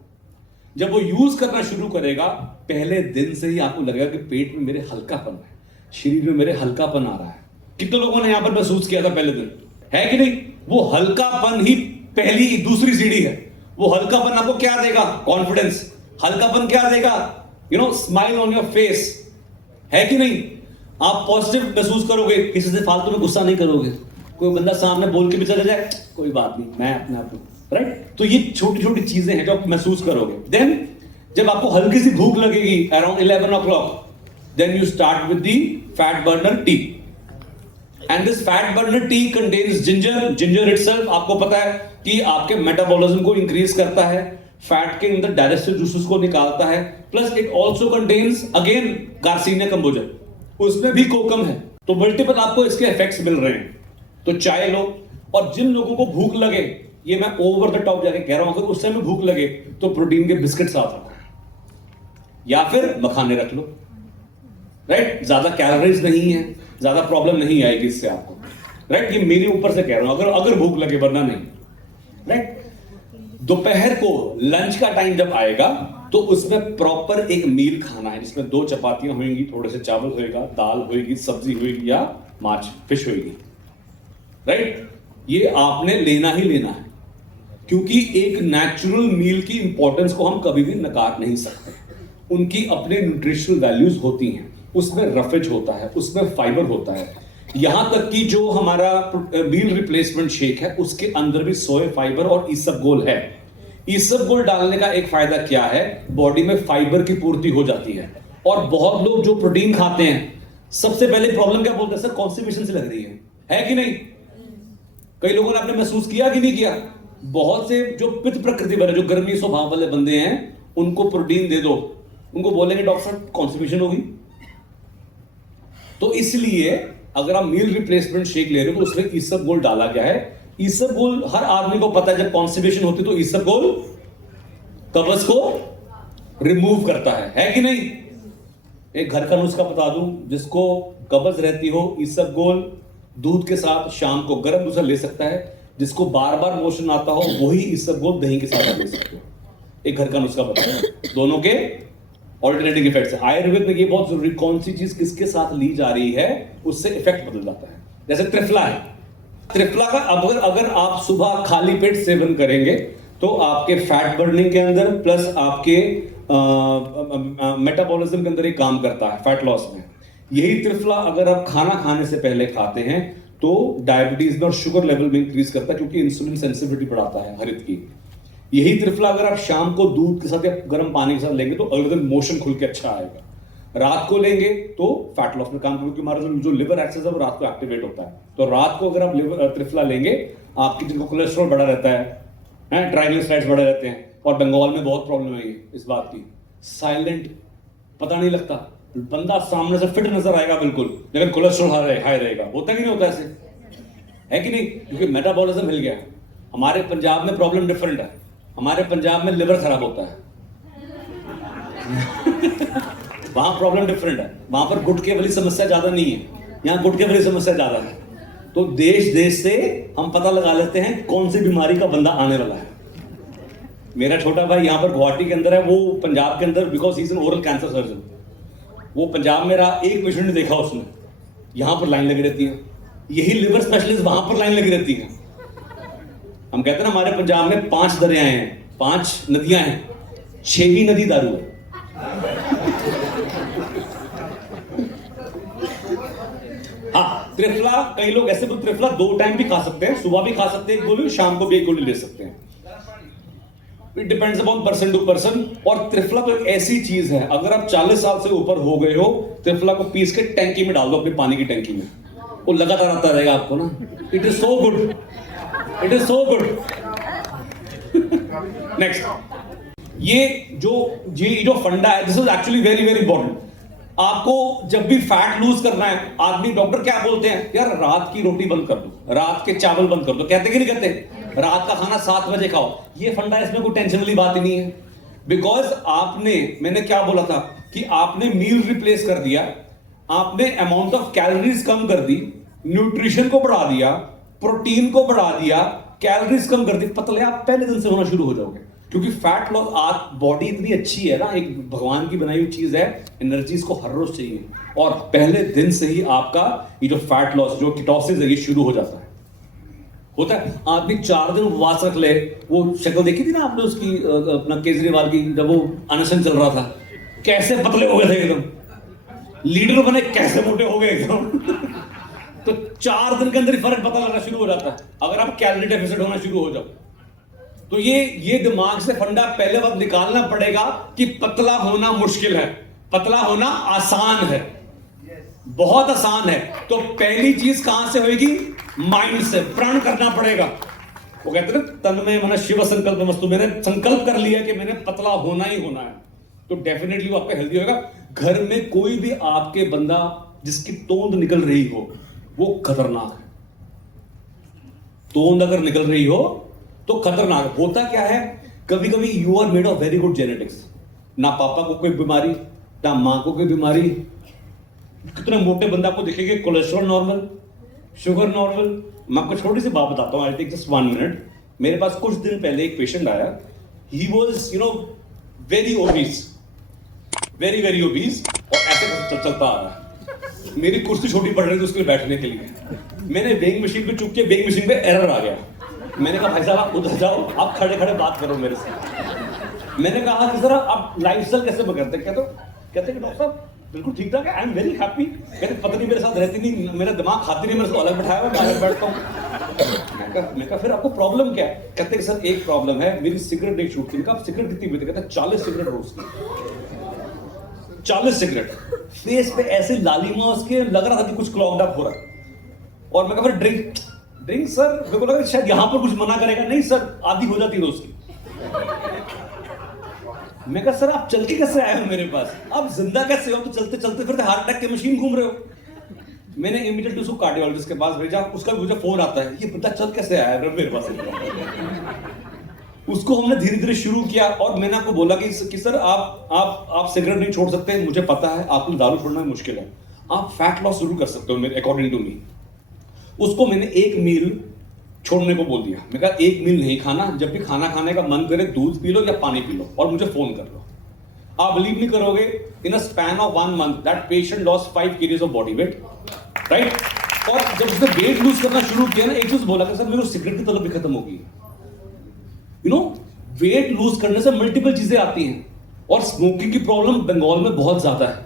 जब वो यूज करना शुरू करेगा, पहले दिन से ही आपको लगेगा कि पेट में मेरे हल्कापन है, शरीर में मेरे हल्कापन आ रहा है। कितने लोगों ने यहां पर महसूस किया था पहले दिन, है कि नहीं? वो हल्कापन ही पहली दूसरी सीढ़ी है। वो हल्कापन आपको क्या देगा? कॉन्फिडेंस। हल्कापन क्या देगा? स्माइल ऑन योर फेस, है कि नहीं? आप पॉजिटिव महसूस करोगे, किसी से फालतू में गुस्सा नहीं करोगे। कोई बंदा सामने बोल के भी चले जाए, कोई बात नहीं, मैं अपने आप, राइट? तो ये छोटी छोटी चीजें हैं जो आप महसूस करोगे। देन जब आपको हल्की सी भूख लगेगी around 11 o'clock, then you start with the fat burner tea. And this fat burner tea contains ginger itself आपको पता है कि आपके मेटाबॉलिज्म को इंक्रीज करता है, फैट के अंदर डाइजेस्टिव जूसेस को निकालता है, plus it also contains again garcinia cambogia, उसमें भी कोकम है। तो मल्टीपल आपको इसके इफेक्ट्स मिल रहे हैं। तो चाय लो, और जिन लोगों को भूख लगे, ये मैं ओवर द टॉप जाके कह रहा हूं, अगर उस समय भूख लगे तो प्रोटीन के बिस्किट साथ रखो या फिर मखाने रख लो, राइट? ज्यादा कैलोरीज नहीं है, ज्यादा प्रॉब्लम नहीं आएगी इससे आपको, राइट? ये मेरे ऊपर से कह रहा हूं, अगर भूख लगे, वरना नहीं, राइट? दोपहर को लंच का टाइम जब आएगा तो उसमें प्रॉपर एक मील खाना है, जिसमें 2 चपातियां होंगी, थोड़े से चावल होएगा, दाल होएगी, सब्जी होएगी या माछ, फिश होएगी, राइट? ये आपने लेना ही लेना है, क्योंकि एक नेचुरल मील की इंपॉर्टेंस को हम कभी भी नकार नहीं सकते। उनकी अपने न्यूट्रिशनल वैल्यूज होती हैं, उसमें रफेज होता है, उसमें फाइबर होता है। यहां तक कि जो हमारा मील रिप्लेसमेंट शेक है उसके अंदर भी सोया फाइबर और इसबगोल है। इसबगोल डालने का एक फायदा क्या है? बॉडी में फाइबर की पूर्ति हो जाती है। और बहुत लोग जो प्रोटीन खाते हैं, सबसे पहले प्रॉब्लम क्या बोलते हैं? सर कॉन्स्टिपेशन से लग रही है कि नहीं? कई लोगों ने आपने महसूस किया कि नहीं किया? बहुत से जो पित्त प्रकृति वाले, जो गर्मी स्वभाव वाले बंदे हैं, उनको प्रोटीन दे दो, उनको बोलेंगे डॉक्टर साहब कॉन्स्टिपेशन होगी। तो इसलिए अगर आप मील रिप्लेसमेंट शेक ले रहे हो तो उसमें इसबगोल डाला गया है। इसबगोल हर आदमी को पता है, जब कॉन्स्टिपेशन होती है तो इसबगोल कब्ज को रिमूव करता है कि नहीं? एक घर का नुस्खा बता दूं, जिसको कब्ज रहती हो, इसबगोल दूध के साथ शाम को गर्म दूध ले सकता है। जिसको बार बार मोशन आता हो, वही इसबगोल दही के साथ ले सकते हो। एक घर का नुस्खा बता दूं, दोनों के ऑल्टरनेटिंग इफेक्ट्स है। आयुर्वेद में ये बहुत जरूरी, कौन सी चीज किसके साथ ली जा रही है उससे इफेक्ट बदल जाता है। जैसे त्रिफला है, त्रिफला का अगर आप सुबह खाली पेट सेवन करेंगे तो आपके फैट बर्निंग के अंदर प्लस आपके मेटाबॉलिज्म के अंदर ही काम करता है, फैट लॉस में। यही त्रिफला अगर आप खाना खाने से पहले खाते हैं तो डायबिटीज में और शुगर लेवल में इंक्रीज करता है, क्योंकि इंसुलिन सेंसिटिविटी बढ़ाता है हरित की। यही त्रिफला अगर आप शाम को दूध के साथ या गर्म पानी के साथ लेंगे तो अगले दिन मोशन खुल के अच्छा आएगा। रात को लेंगे तो फैट लॉस में काम करेगा, क्योंकि हमारा जो लिवर एक्सेस है वो रात को एक्टिवेट होता है। तो रात को अगर आप त्रिफला लेंगे, आपकी जिनको कोलेस्ट्रॉल बढ़ा रहता है, ट्राइग्लिसराइड्स बढ़े रहते हैं, और बंगाल में बहुत प्रॉब्लम है इस बात की, साइलेंट, पता नहीं लगता, बंदा सामने से फिट नजर आएगा बिल्कुल, लेकिन कोलेस्ट्रॉल हाई रहेगा। होता कि नहीं होता ऐसे, है कि नहीं? क्योंकि मेटाबॉलिज्म हिल गया। हमारे पंजाब में प्रॉब्लम डिफरेंट है। हमारे पंजाब में लिवर खराब होता है, वहां प्रॉब्लम डिफरेंट है, वहां पर गुटके वाली समस्या ज्यादा नहीं है, यहाँ गुटके वाली समस्या ज्यादा है। तो देश देश से हम पता लगा लेते हैं कौन सी बीमारी का बंदा आने वाला है। मेरा छोटा भाई यहाँ पर गुवाहाटी के अंदर है, वो पंजाब के अंदर, because he is an oral cancer surgeon, वो पंजाब में रहा, एक पेशेंट नहीं देखा उसने, यहाँ पर लाइन लगी रहती है। यही लिवर स्पेशलिस्ट वहां पर लाइन लगी रहती है। हम कहते हैं ना हमारे पंजाब में 5 दरियाएं हैं, 5 नदियां हैं, 6 ही नदी दारू है। हाँ, त्रिफला, कई लोग ऐसे, तो त्रिफला 2 टाइम भी खा सकते हैं, सुबह भी खा सकते हैं 1 गोली, शाम को भी 1 गोली ले सकते हैं। It depends upon person to person. और त्रिफला तो एक ऐसी चीज है, अगर आप 40 साल से ऊपर हो गए हो, त्रिफला को पीस के टैंकी में डाल दो, अपने पानी की टैंकी में, वो लगातार आता रहेगा आपको ना। It is so good, it is so good. Next, ये जो फंडा है, this is actually very very important. आपको जब भी फैट लूज करना है, आदमी, डॉक्टर क्या बोलते हैं, यार रात की रोटी बंद कर दो, रात के चावल बंद कर दो, कहते कि नहीं कहते, रात का खाना 7 बजे खाओ। ये फंडा, इसमें कोई टेंशन वाली बात ही नहीं है। बिकॉज मैंने क्या बोला था कि आपने मील रिप्लेस कर दिया, आपने अमाउंट ऑफ कैलोरीज कम कर दी, न्यूट्रिशन को बढ़ा दिया, प्रोटीन को बढ़ा दिया, कैलोरीज कम कर दी, पतले आप पहले दिन से होना शुरू हो जाओगे। क्योंकि फैट लॉस, आज बॉडी इतनी अच्छी है ना, एक भगवान की बनाई हुई चीज है, एनर्जी इसको हर रोज चाहिए, और पहले दिन से ही आपका ये जो फैट लॉस, जो कीटोसिस है, ये शुरू हो जाता है। होता है, आदमी 4 दिन उपवास रख ले, वो शक्ल देखी थी ना आपने उसकी, अपना केजरीवाल की, जब वो अनशन चल रहा था, कैसे पतले हो गए थे एकदम, लीडर बने कैसे मोटे हो गए एकदम। तो 4 दिन के अंदर ही फर्क पता लगना शुरू हो जाता है, अगर आप कैलोरी डेफिसिट होना शुरू हो जाओ। तो ये दिमाग से फंडा पहले वक्त निकालना पड़ेगा कि पतला होना मुश्किल है, पतला होना आसान है, बहुत आसान है। तो पहली चीज कहां से होगी, माइंड से, प्रण करना पड़ेगा। वो कहते हैं तन में मन शिव संकल्प मस्तु, मैंने संकल्प कर लिया कि मैंने पतला होना ही होना है, तो डेफिनेटली वो आपका हेल्दी होगा। घर में कोई भी आपके बंदा जिसकी तोंद निकल रही हो, वो खतरनाक है। तोंद अगर निकल रही हो तो खतरनाक। होता क्या है, कभी कभी you are made of very good genetics, ना पापा को कोई बीमारी, ना मां को कोई बीमारी। कितने मोटे बंदा आपको दिखेंगे, कोलेस्ट्रॉल नॉर्मल, शुगर नॉर्मल। मैं आपको छोटी सी बात बताता हूँ, आई टेक जस्ट 1 मिनट। मेरे पास कुछ दिन पहले एक पेशेंट आया, he was very obese, very very obese, और ऐसे चलता आ रहा है। मेरी कुर्सी छोटी पड़ रही थी उसके लिए बैठने के लिए, मैंने वेइंग मशीन पे चुप किया, वेइंग मशीन पे एरर आ गया। मैंने कहा भाई साहब आप उधर जाओ, आप खड़े खड़े बात करो मेरे से। मैंने कहा कि सर आप लाइफस्टाइल कैसे बदलते हैं, कहते कि डॉक्टर साहब बिल्कुल ठीक ठाक है, आई एम वेरी हैप्पी। कहते पत्नी मेरे साथ रहती नहीं, मेरा दिमाग खाती नहीं, मेरे को अलग बैठाया हुआ, मैं अलग बैठता हूँ। मैं कहा फिर आपको प्रॉब्लम क्या है, कहते कि सर एक प्रॉब्लम है, मेरी सिगरेट नहीं छूटती। आप सिगरेट कितनी पीते, कहते 40 सिगरेट रोज की, 40 सिगरेट। फेस पे ऐसे लालिमा उसके, लग रहा था कि कुछ क्लॉग्ड अप हो रहा है। और मैं कहा फिर ड्रिंक सर, मेरे को लगा शायद यहां पर कुछ मना करेगा, नहीं सर आधी हो जाती रोज की। मैं कहा सर आप चल के कैसे आए हो मेरे पास, आप जिंदा कैसे हो, तो चलते चलते फिर हार्ट अटैक की मशीन घूम रहे हो। मैंने इमीडिएटली उसको कार्डियोलॉजिस्ट के पास भेजा, उसका मुझे फोन आता है, ये बंदा चल कैसे आया है मेरे पास। उसको हमने धीरे धीरे शुरू किया, और मैंने आपको बोला कि सर आप सिगरेट नहीं छोड़ सकते, मुझे पता है आपको दारू छोड़ना मुश्किल है, आप फैट लॉस शुरू कर सकते हो मेरे अकॉर्डिंग टू मी। उसको मैंने 1 मील छोड़ने को बोल दिया। मैं कहा 1 मील नहीं खाना, जब भी खाना खाने का मन करे दूध पी लो या पानी पी लो और मुझे फोन कर लो। आप बिलीव नहीं करोगे, in a span of 1 month that patient lost 5 kg of body weight, right. और जब उसने वेट लूज करना शुरू किया ना, एक चीज बोला कि सर मेरे को सिगरेट की तलब भी खत्म हो गई। वेट लूज करने से मल्टीपल चीजें आती हैं, और स्मोकिंग की प्रॉब्लम बंगाल में बहुत ज्यादा है,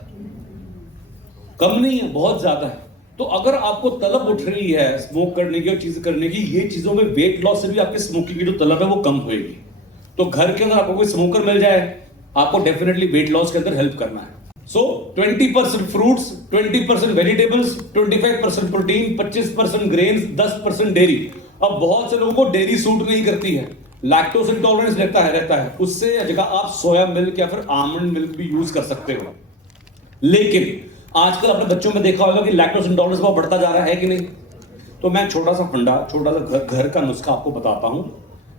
कम नहीं है, बहुत ज्यादा है। तो अगर आपको तलब उठ रही है स्मोक करने की और चीज करने की, ये चीजों में वेट लॉस से भी आपकी स्मोकिंग की जो तलब है वो कम होगी। तो घर के अंदर आपको कोई स्मोकर मिल जाए, आपको डेफिनेटली वेट लॉस के अंदर हेल्प करना है। सो 20% fruits, 20% vegetables, 25% protein, 25% grains, 10% dairy. अब बहुत से लोगों को डेयरी सूट नहीं करती है, लैक्टोज इंटॉलरेंस रहता है, उससे जगह आप सोया मिल्क या फिर आलमंड मिल्क भी यूज कर सकते हो। लेकिन आजकल अपने बच्चों में देखा होगा कि लैक्टोज इंटॉलरेंस बहुत बढ़ता जा रहा है कि नहीं। तो मैं छोटा सा घर का नुस्खा आपको बताता हूं,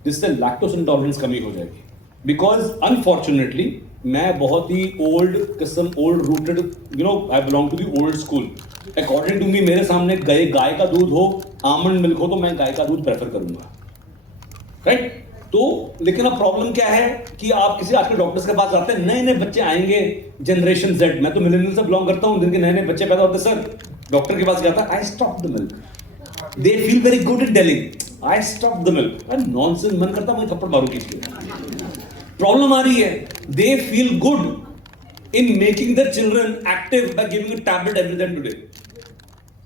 जिससे लैक्टोज इंटॉलरेंस कमी हो जाएगी। बिकॉज अनफॉर्चुनेटली मैं बहुत ही ओल्ड किस्म, old rooted, you know, I belong to the old school. According to me, मेरे सामने गाय का दूध हो, आमंड मिल्क हो, तो मैं गाय का दूध प्रेफर करूंगा, राइट? तो लेकिन अब प्रॉब्लम क्या है कि आप किसी आजकल डॉक्टर्स के पास जाते हैं, नए नए बच्चे आएंगे, जनरेशन जेड, मैं तो मिलेनियल से बिलोंग करता हूं, जिनके नए नए बच्चे पैदा होते, सर डॉक्टर के पास गया था, I stop the milk, they feel very good in telling I stop the milk, nonsense, मन करता मुझे थप्पड़ मारूं कीजिए। प्रॉब्लम आ रही है, they feel good in making the children active by giving a tablet every time today.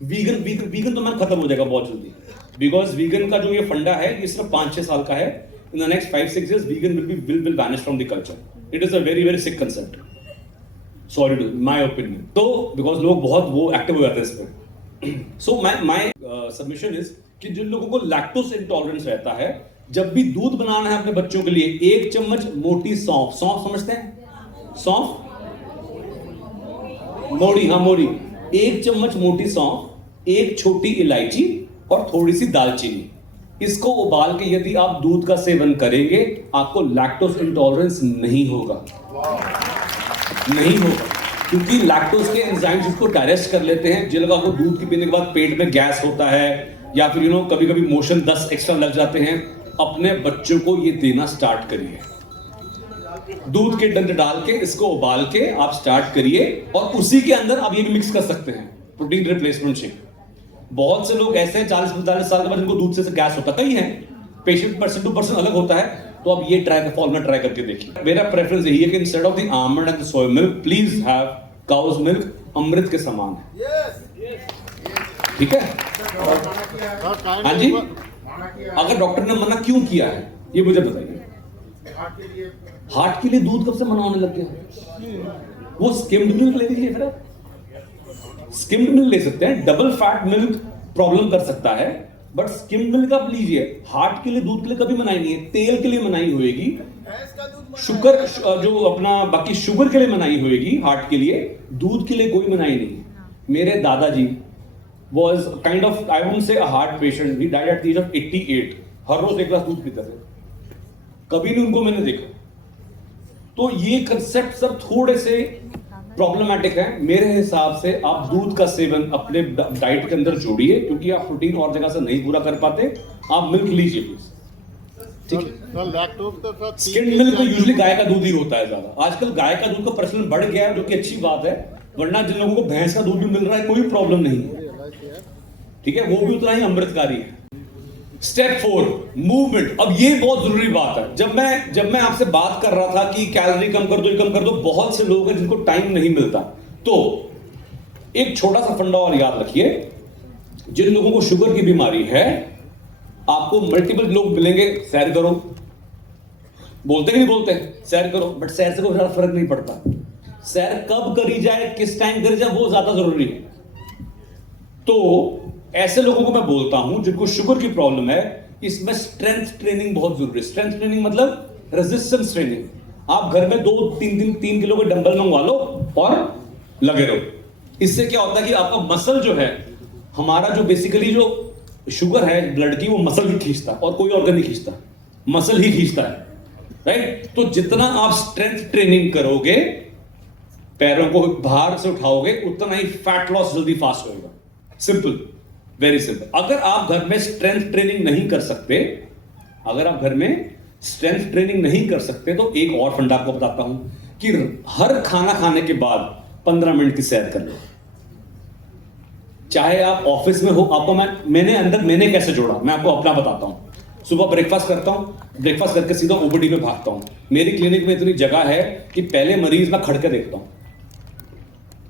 Vegan तो मैं खत्म हो जाएगा बहुत जल्दी, बिकॉज वीगन का जो ये फंडा है ये सिर्फ 5-6 साल का है। In the next 5-6 years vegan will vanish from the culture. It is a very very sick concept. Sorry to my opinion. तो because लोग बहुत वो एक्टिव हो जाते हैं इस पर। So my submission is कि जिन लोगों को लैक्टोज इंटॉलरेंस रहता है, जब भी दूध बनाना है अपने बच्चों के लिए, 1 चम्मच मोटी सौंफ, सौंफ समझते हैं, सौंफ, मोड़ी, हाँ मोड़ी, 1 चम्मच मोटी सौंफ, 1 छोटी इलायची और थोड़ी सी दालचीनी, इसको उबाल के यदि आप दूध का सेवन करेंगे, आपको लैक्टोज इंटॉलरेंस नहीं होगा, नहीं होगा, क्योंकि लैक्टोज के एंजाइम्स इसको डाइजेस्ट कर लेते हैं। जिन लोगों को दूध के पीने के बाद पेट में गैस होता है या फिर यू नो कभी कभी मोशन 10 एक्स्ट्रा लग जाते हैं, अपने बच्चों को ये देना स्टार्ट करिए। दूध के डंडे डाल के इसको उबाल के आप स्टार्ट करिए, और उसी के अंदर आप ये भी मिक्स कर सकते हैं प्रोटीन रिप्लेसमेंट शेक। बहुत से लोग ऐसे हैं 40-45 साल के बाद जिनको दूध से गैस होता, कई हैं, पेशेंट पर्सन टू पर्सन अलग होता है, तो आप ये फॉल में ट्राई करके देखिए। मेरा प्रेफरेंस यही है कि instead of the almond and the soya milk, please have cow's milk, अमृत के समान है, ठीक है? हाँ जी, अगर डॉक्टर ने मना क्यों किया है ये मुझे बताइए। हार्ट के लिए दूध कब से मना होने लग गया? वो स्किम्ड मिल्क ले लीजिए, फिर स्किम्ड मिल्क ले सकते हैं, डबल फैट मिल्क प्रॉब्लम कर सकता है, बट स्किम्ड मिल्क आप लीजिए। हार्ट के लिए दूध के लिए कभी मनाही नहीं है, तेल के लिए मनाही होएगी, शुगर जो अपना बाकी शुगर के लिए मनाही होएगी, हार्ट के लिए, दूध के लिए कोई मनाही नहीं। मेरे दादाजी was kind of, I won't say a heart patient, he died at the age of 88, हर रोज 1 ग्लास दूध पीते थे, कभी नहीं उनको मैंने देखा। तो ये कंसेप्ट सब थोड़े से प्रॉब्लमेटिक है। मेरे हिसाब से आप दूध का सेवन अपने डाइट के अंदर जोड़िए, क्योंकि आप प्रोटीन और जगह से नहीं पूरा कर पाते, आप मिल्क लीजिए प्लीज, ठीक है? स्किम्ड मिल्क तो यूजुअली गाय का दूध ही होता है ज्यादा। आजकल गाय का दूध का प्रचलन बढ़ गया है, जो कि अच्छी बात है, वरना जिन लोगों को भैंस का दूध भी मिल रहा है कोई प्रॉब्लम नहीं है, ठीक है? वो भी उतना ही अमृतकारी है। Step 4, movement. अब ये बहुत जरूरी बात है। जब मैं आपसे बात कर रहा था कि कैलोरी कम कर दो, ये कम कर दो, बहुत से लोग हैं जिनको टाइम नहीं मिलता। तो एक छोटा सा फंडा और याद रखिए, जिन लोगों को शुगर की बीमारी है, आपको मल्टीपल लोग मिलेंगे, सैर करो, बोलते कि नहीं बोलते, सैर करो, बट सैर से कोई ज्यादा फर्क नहीं पड़ता। सैर कब करी जाए, किस टाइम करी जाए, वो ज्यादा जरूरी है। तो ऐसे लोगों को मैं बोलता हूं जिनको शुगर की प्रॉब्लम है, इसमें स्ट्रेंथ ट्रेनिंग बहुत जरूरी है। स्ट्रेंथ ट्रेनिंग मतलब रेजिस्टेंस ट्रेनिंग। आप घर में 2-3 किलो के डंबल मंगवा लो और लगे रहो। इससे क्या होता है कि आपका मसल जो है, हमारा जो बेसिकली जो शुगर है ब्लड की, वो मसल ही खींचता है और कोई ऑर्गन नहीं खींचता, मसल ही खींचता है, राइट? तो जितना आप स्ट्रेंथ ट्रेनिंग करोगे, पैरों को बाहर से उठाओगे, उतना ही फैट लॉस जल्दी फास्ट होगा। Simple, very simple. अगर आप घर में स्ट्रेंथ ट्रेनिंग नहीं कर सकते, तो एक और फंडा आपको बताता हूं कि हर खाना खाने के बाद 15 मिनट की सैर कर लो। चाहे आप ऑफिस में हो, आपको मैंने कैसे जोड़ा, मैं आपको अपना बताता हूं। सुबह ब्रेकफास्ट करता हूं, ब्रेकफास्ट करके सीधा ओपीडी में भागता हूं। मेरी क्लिनिक में इतनी जगह है कि पहले मरीज मैं खड़ के देखता हूं।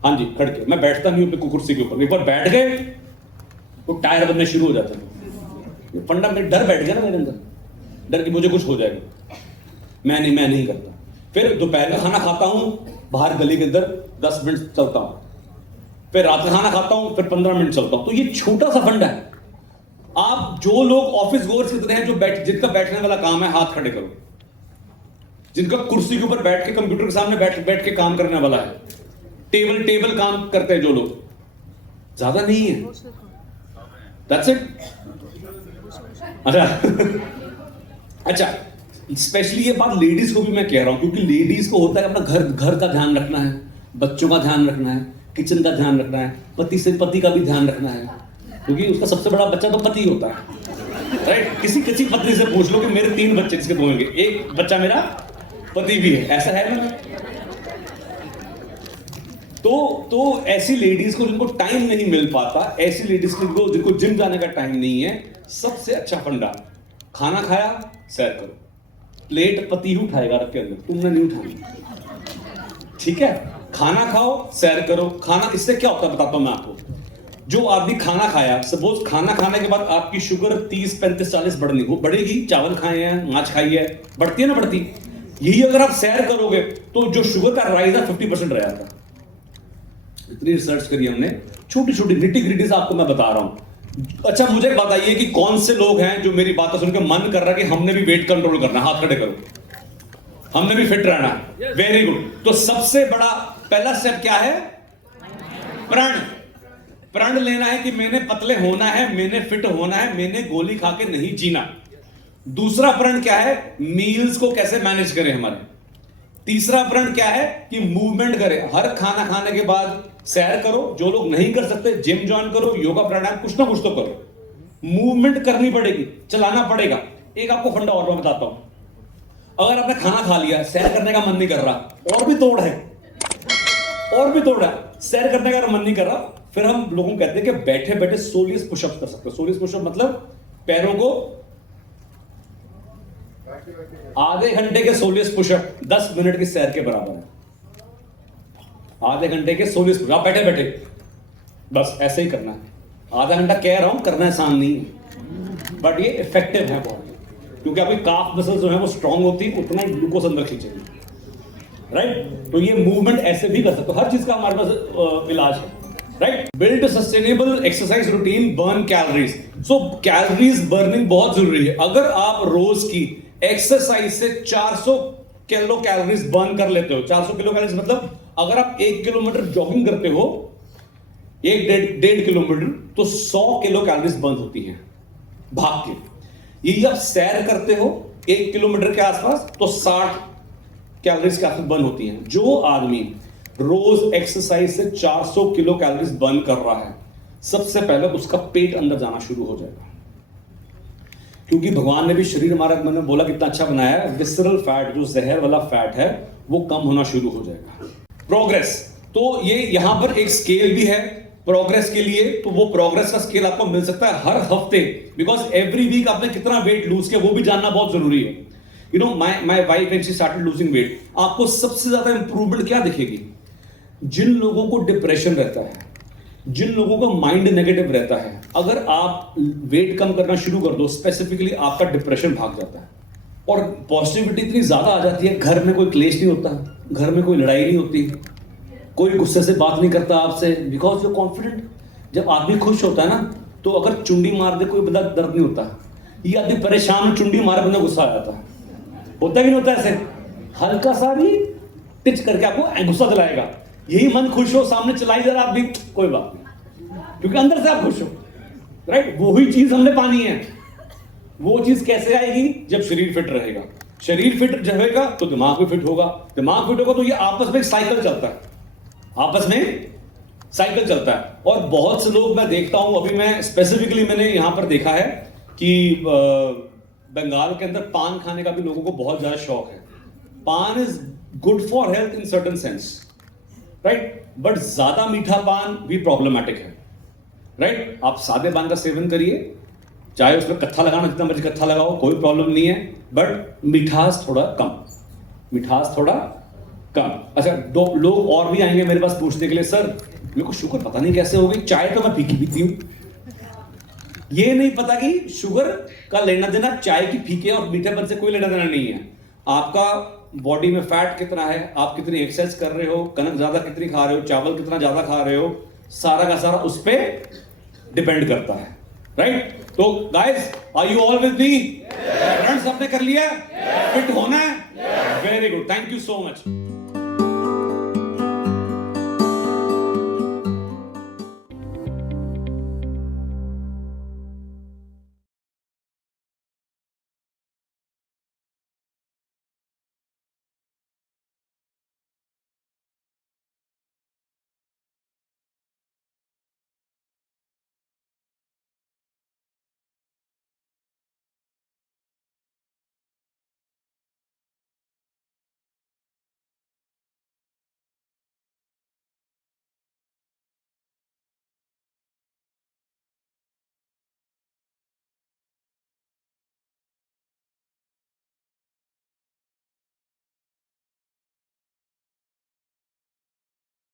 हाँ जी, खड़ के, मैं बैठता नहीं हूं कुर्सी के ऊपर। एक बार बैठ गए तो टायर बनने शुरू हो जाते हैं। फंडा में डर बैठ गया ना मेरे अंदर, डर कि मुझे कुछ हो जाएगा, मैं नहीं करता। फिर दोपहर का खाना खाता हूं, बाहर गली के अंदर 10 मिनट चलता हूं, फिर रात का खाना खाता हूं, फिर 15 मिनट चलता हूं। तो ये छोटा सा फंडा है। आप जो लोग ऑफिस गोअर्स कितने हैं, जिनका बैठने वाला काम है, हाथ खड़े करो। जिनका कुर्सी के ऊपर बैठ के कंप्यूटर के सामने बैठ के काम करने वाला है, टेबल काम करते हैं जो लोग, ज्यादा नहीं है। That's it. अच्छा स्पेशली ये बात लेडीज को भी मैं कह रहा हूँ, क्योंकि लेडीज को होता है अपना घर का ध्यान रखना है, बच्चों का ध्यान रखना है, किचन का ध्यान रखना है, पति का भी ध्यान रखना है, क्योंकि उसका सबसे बड़ा बच्चा तो पति होता है, राइट। किसी पत्नी से पूछ लो कि मेरे 3 बच्चे किसके तो होंगे, एक बच्चा मेरा पति भी है, ऐसा है ना। तो ऐसी लेडीज को जिनको टाइम नहीं मिल पाता, ऐसी लेडीज को जिनको जिम जाने का टाइम नहीं है, सबसे अच्छा फंडा, खाना खाया सैर करो। प्लेट पति ही उठाएगा रख के अंदर, तुमने नहीं उठानी, ठीक है। खाना खाओ, सैर करो। खाना, इससे क्या होता है बताता हूं मैं आपको। जो आदमी खाना खाया, सपोज खाना खाने के बाद आपकी शुगर 30, 35, 40 बढ़नी, वो बढ़ेगी। चावल खाए हैं, मांस खाई है, बढ़ती है ना, बढ़ती। यही अगर आप सैर करोगे तो जो शुगर का राइज है 50% रह जाता है। इतनी रिसर्च करी हमने, छोटी छोटी निटी ग्रिटीज आपको मैं बता रहा हूं। अच्छा, मुझे बताइए कि कौन से लोग हैं जो मेरी बातें सुनकर मन कर रहा है कि हमने भी वेट कंट्रोल करना है? हाथ खड़े करो, हमने भी फिट रहना है। Very good. तो सबसे बड़ा पहला स्टेप क्या है? प्रण। प्रण लेना है कि मैंने पतले होना है, मैंने फिट होना है, मैंने गोली खा के नहीं जीना। दूसरा प्रण क्या है? मील्स को कैसे मैनेज करें हमारे। तीसरा प्रण क्या है? कि मूवमेंट करें। हर खाना खाने के बाद सैर करो। जो लोग नहीं कर सकते जिम ज्वाइन करो, योगा प्राणायाम, कुछ ना कुछ तो करो। मूवमेंट करनी पड़ेगी, चलाना पड़ेगा। एक आपको फंडा और मैं बताता हूं। अगर आपने खाना खा लिया, सैर करने का मन नहीं कर रहा, और भी तोड़ है, सैर करने का मन नहीं कर रहा, फिर हम लोगों को कहते हैं कि बैठे बैठे सोलियस पुशअप कर सकते हो। सोलियस पुशअप मतलब पैरों को आधे घंटे के सोलियस पुशअप 10 मिनट की सैर के बराबर है। आधे घंटे के सोलियस पुशअप, आप बैठे बैठे बस ऐसे ही करना है। आधा घंटा कह रहा हूं, करना आसान नहीं है, बट ये इफेक्टिव है बहुत, क्योंकि आपकी काफ मसल्स जो है वो स्ट्रांग होती है, उतना ही ग्लूकोज अंदर खींचेगी, राइट। तो ये मूवमेंट ऐसे भी कर सकते हो। हर चीज का हमारे पास इलाज है, right. Build sustainable exercise routine, burn calories. So calories burning बहुत जरूरी है। अगर आप रोज की एक्सरसाइज से 400 किलो कैलोरीज बर्न कर लेते हो, 400 किलो कैलोरीज मतलब अगर आप 1 किलोमीटर जॉगिंग करते हो, 1-1.5 किलोमीटर, तो 100 किलो कैलोरीज बर्न होती हैं भाग के। यही आप सैर करते हो 1 किलोमीटर के आसपास, तो 60 कैलोरीज के आसपास बर्न होती हैं। जो आदमी रोज एक्सरसाइज से 400 किलो कैलोरीज बर्न कर रहा है, सबसे पहले उसका पेट अंदर जाना शुरू हो जाएगा, क्योंकि भगवान ने भी शरीर हमारा, मैंने बोला कितना अच्छा बनाया है। विसरल फैट, जो जहर वाला फैट है, वो कम होना शुरू हो जाएगा। प्रोग्रेस, तो ये यहां पर एक स्केल भी है प्रोग्रेस के लिए। तो वो प्रोग्रेस का स्केल आपको मिल सकता है हर हफ्ते, बिकॉज एवरी वीक आपने कितना वेट लूज किया वो भी जानना बहुत जरूरी है। You know, my wife when she started losing weight, आपको सबसे ज्यादा इंप्रूवमेंट क्या दिखेगी? जिन लोगों को डिप्रेशन रहता है, जिन लोगों का माइंड नेगेटिव रहता है, अगर आप वेट कम करना शुरू कर दो, स्पेसिफिकली आपका डिप्रेशन भाग जाता है और पॉजिटिविटी इतनी ज्यादा आ जाती है। घर में कोई क्लेश नहीं होता, घर में कोई लड़ाई नहीं होती, कोई गुस्से से बात नहीं करता आपसे, बिकॉज यू कॉन्फिडेंट। जब आदमी खुश होता है ना, तो अगर चुंडी मार दे कोई बंदा दर्द नहीं होता। ये आदमी परेशान, चुंडी मारे बंदा गुस्सा आ जाता है, होता कि नहीं होता? ऐसे हल्का सा भी टिच करके आपको गुस्सा दिलाएगा। यही मन खुश हो, सामने चलाई जा रहा आप भी, कोई बात नहीं, क्योंकि अंदर से आप खुश हो, राइट। वही चीज हमने पानी है। वो चीज कैसे आएगी? जब शरीर फिट रहेगा। शरीर फिट रहेगा तो दिमाग भी फिट होगा, दिमाग फिट होगा तो ये आपस में एक साइकिल चलता है, आपस में साइकिल चलता है। और बहुत से लोग मैं देखता हूं, अभी मैं स्पेसिफिकली मैंने यहां पर देखा है कि बंगाल के अंदर पान खाने का भी लोगों को बहुत ज्यादा शौक है। पान is good for health in certain sense, right, but ज्यादा मीठा पान भी प्रॉब्लमैटिक है, राइट। आप सादे पान का सेवन करिए, चाहे उसमें कत्था लगाना जितना मर्जी कत्था लगाओ, कोई प्रॉब्लम नहीं है, बट मिठास थोड़ा कम, मिठास थोड़ा कम। अच्छा, दो लोग और भी आएंगे मेरे पास पूछने के लिए, सर मेरे को शुगर पता नहीं कैसे हो गई, चाय तो मैं फीकी पीती हूँ। ये नहीं पता कि शुगर का लेना देना चाय की फीके और मीठेपन से कोई लेना देना नहीं है। आपका बॉडी में फैट कितना है, आप कितनी एक्सरसाइज कर रहे हो, कनक ज्यादा कितनी खा रहे हो, चावल कितना ज्यादा खा रहे हो, सारा का सारा उस पर डिपेंड करता है, राइट। तो guys, are you all with me? Run सबने कर लिया? फिट होना है? Very good, thank you so much.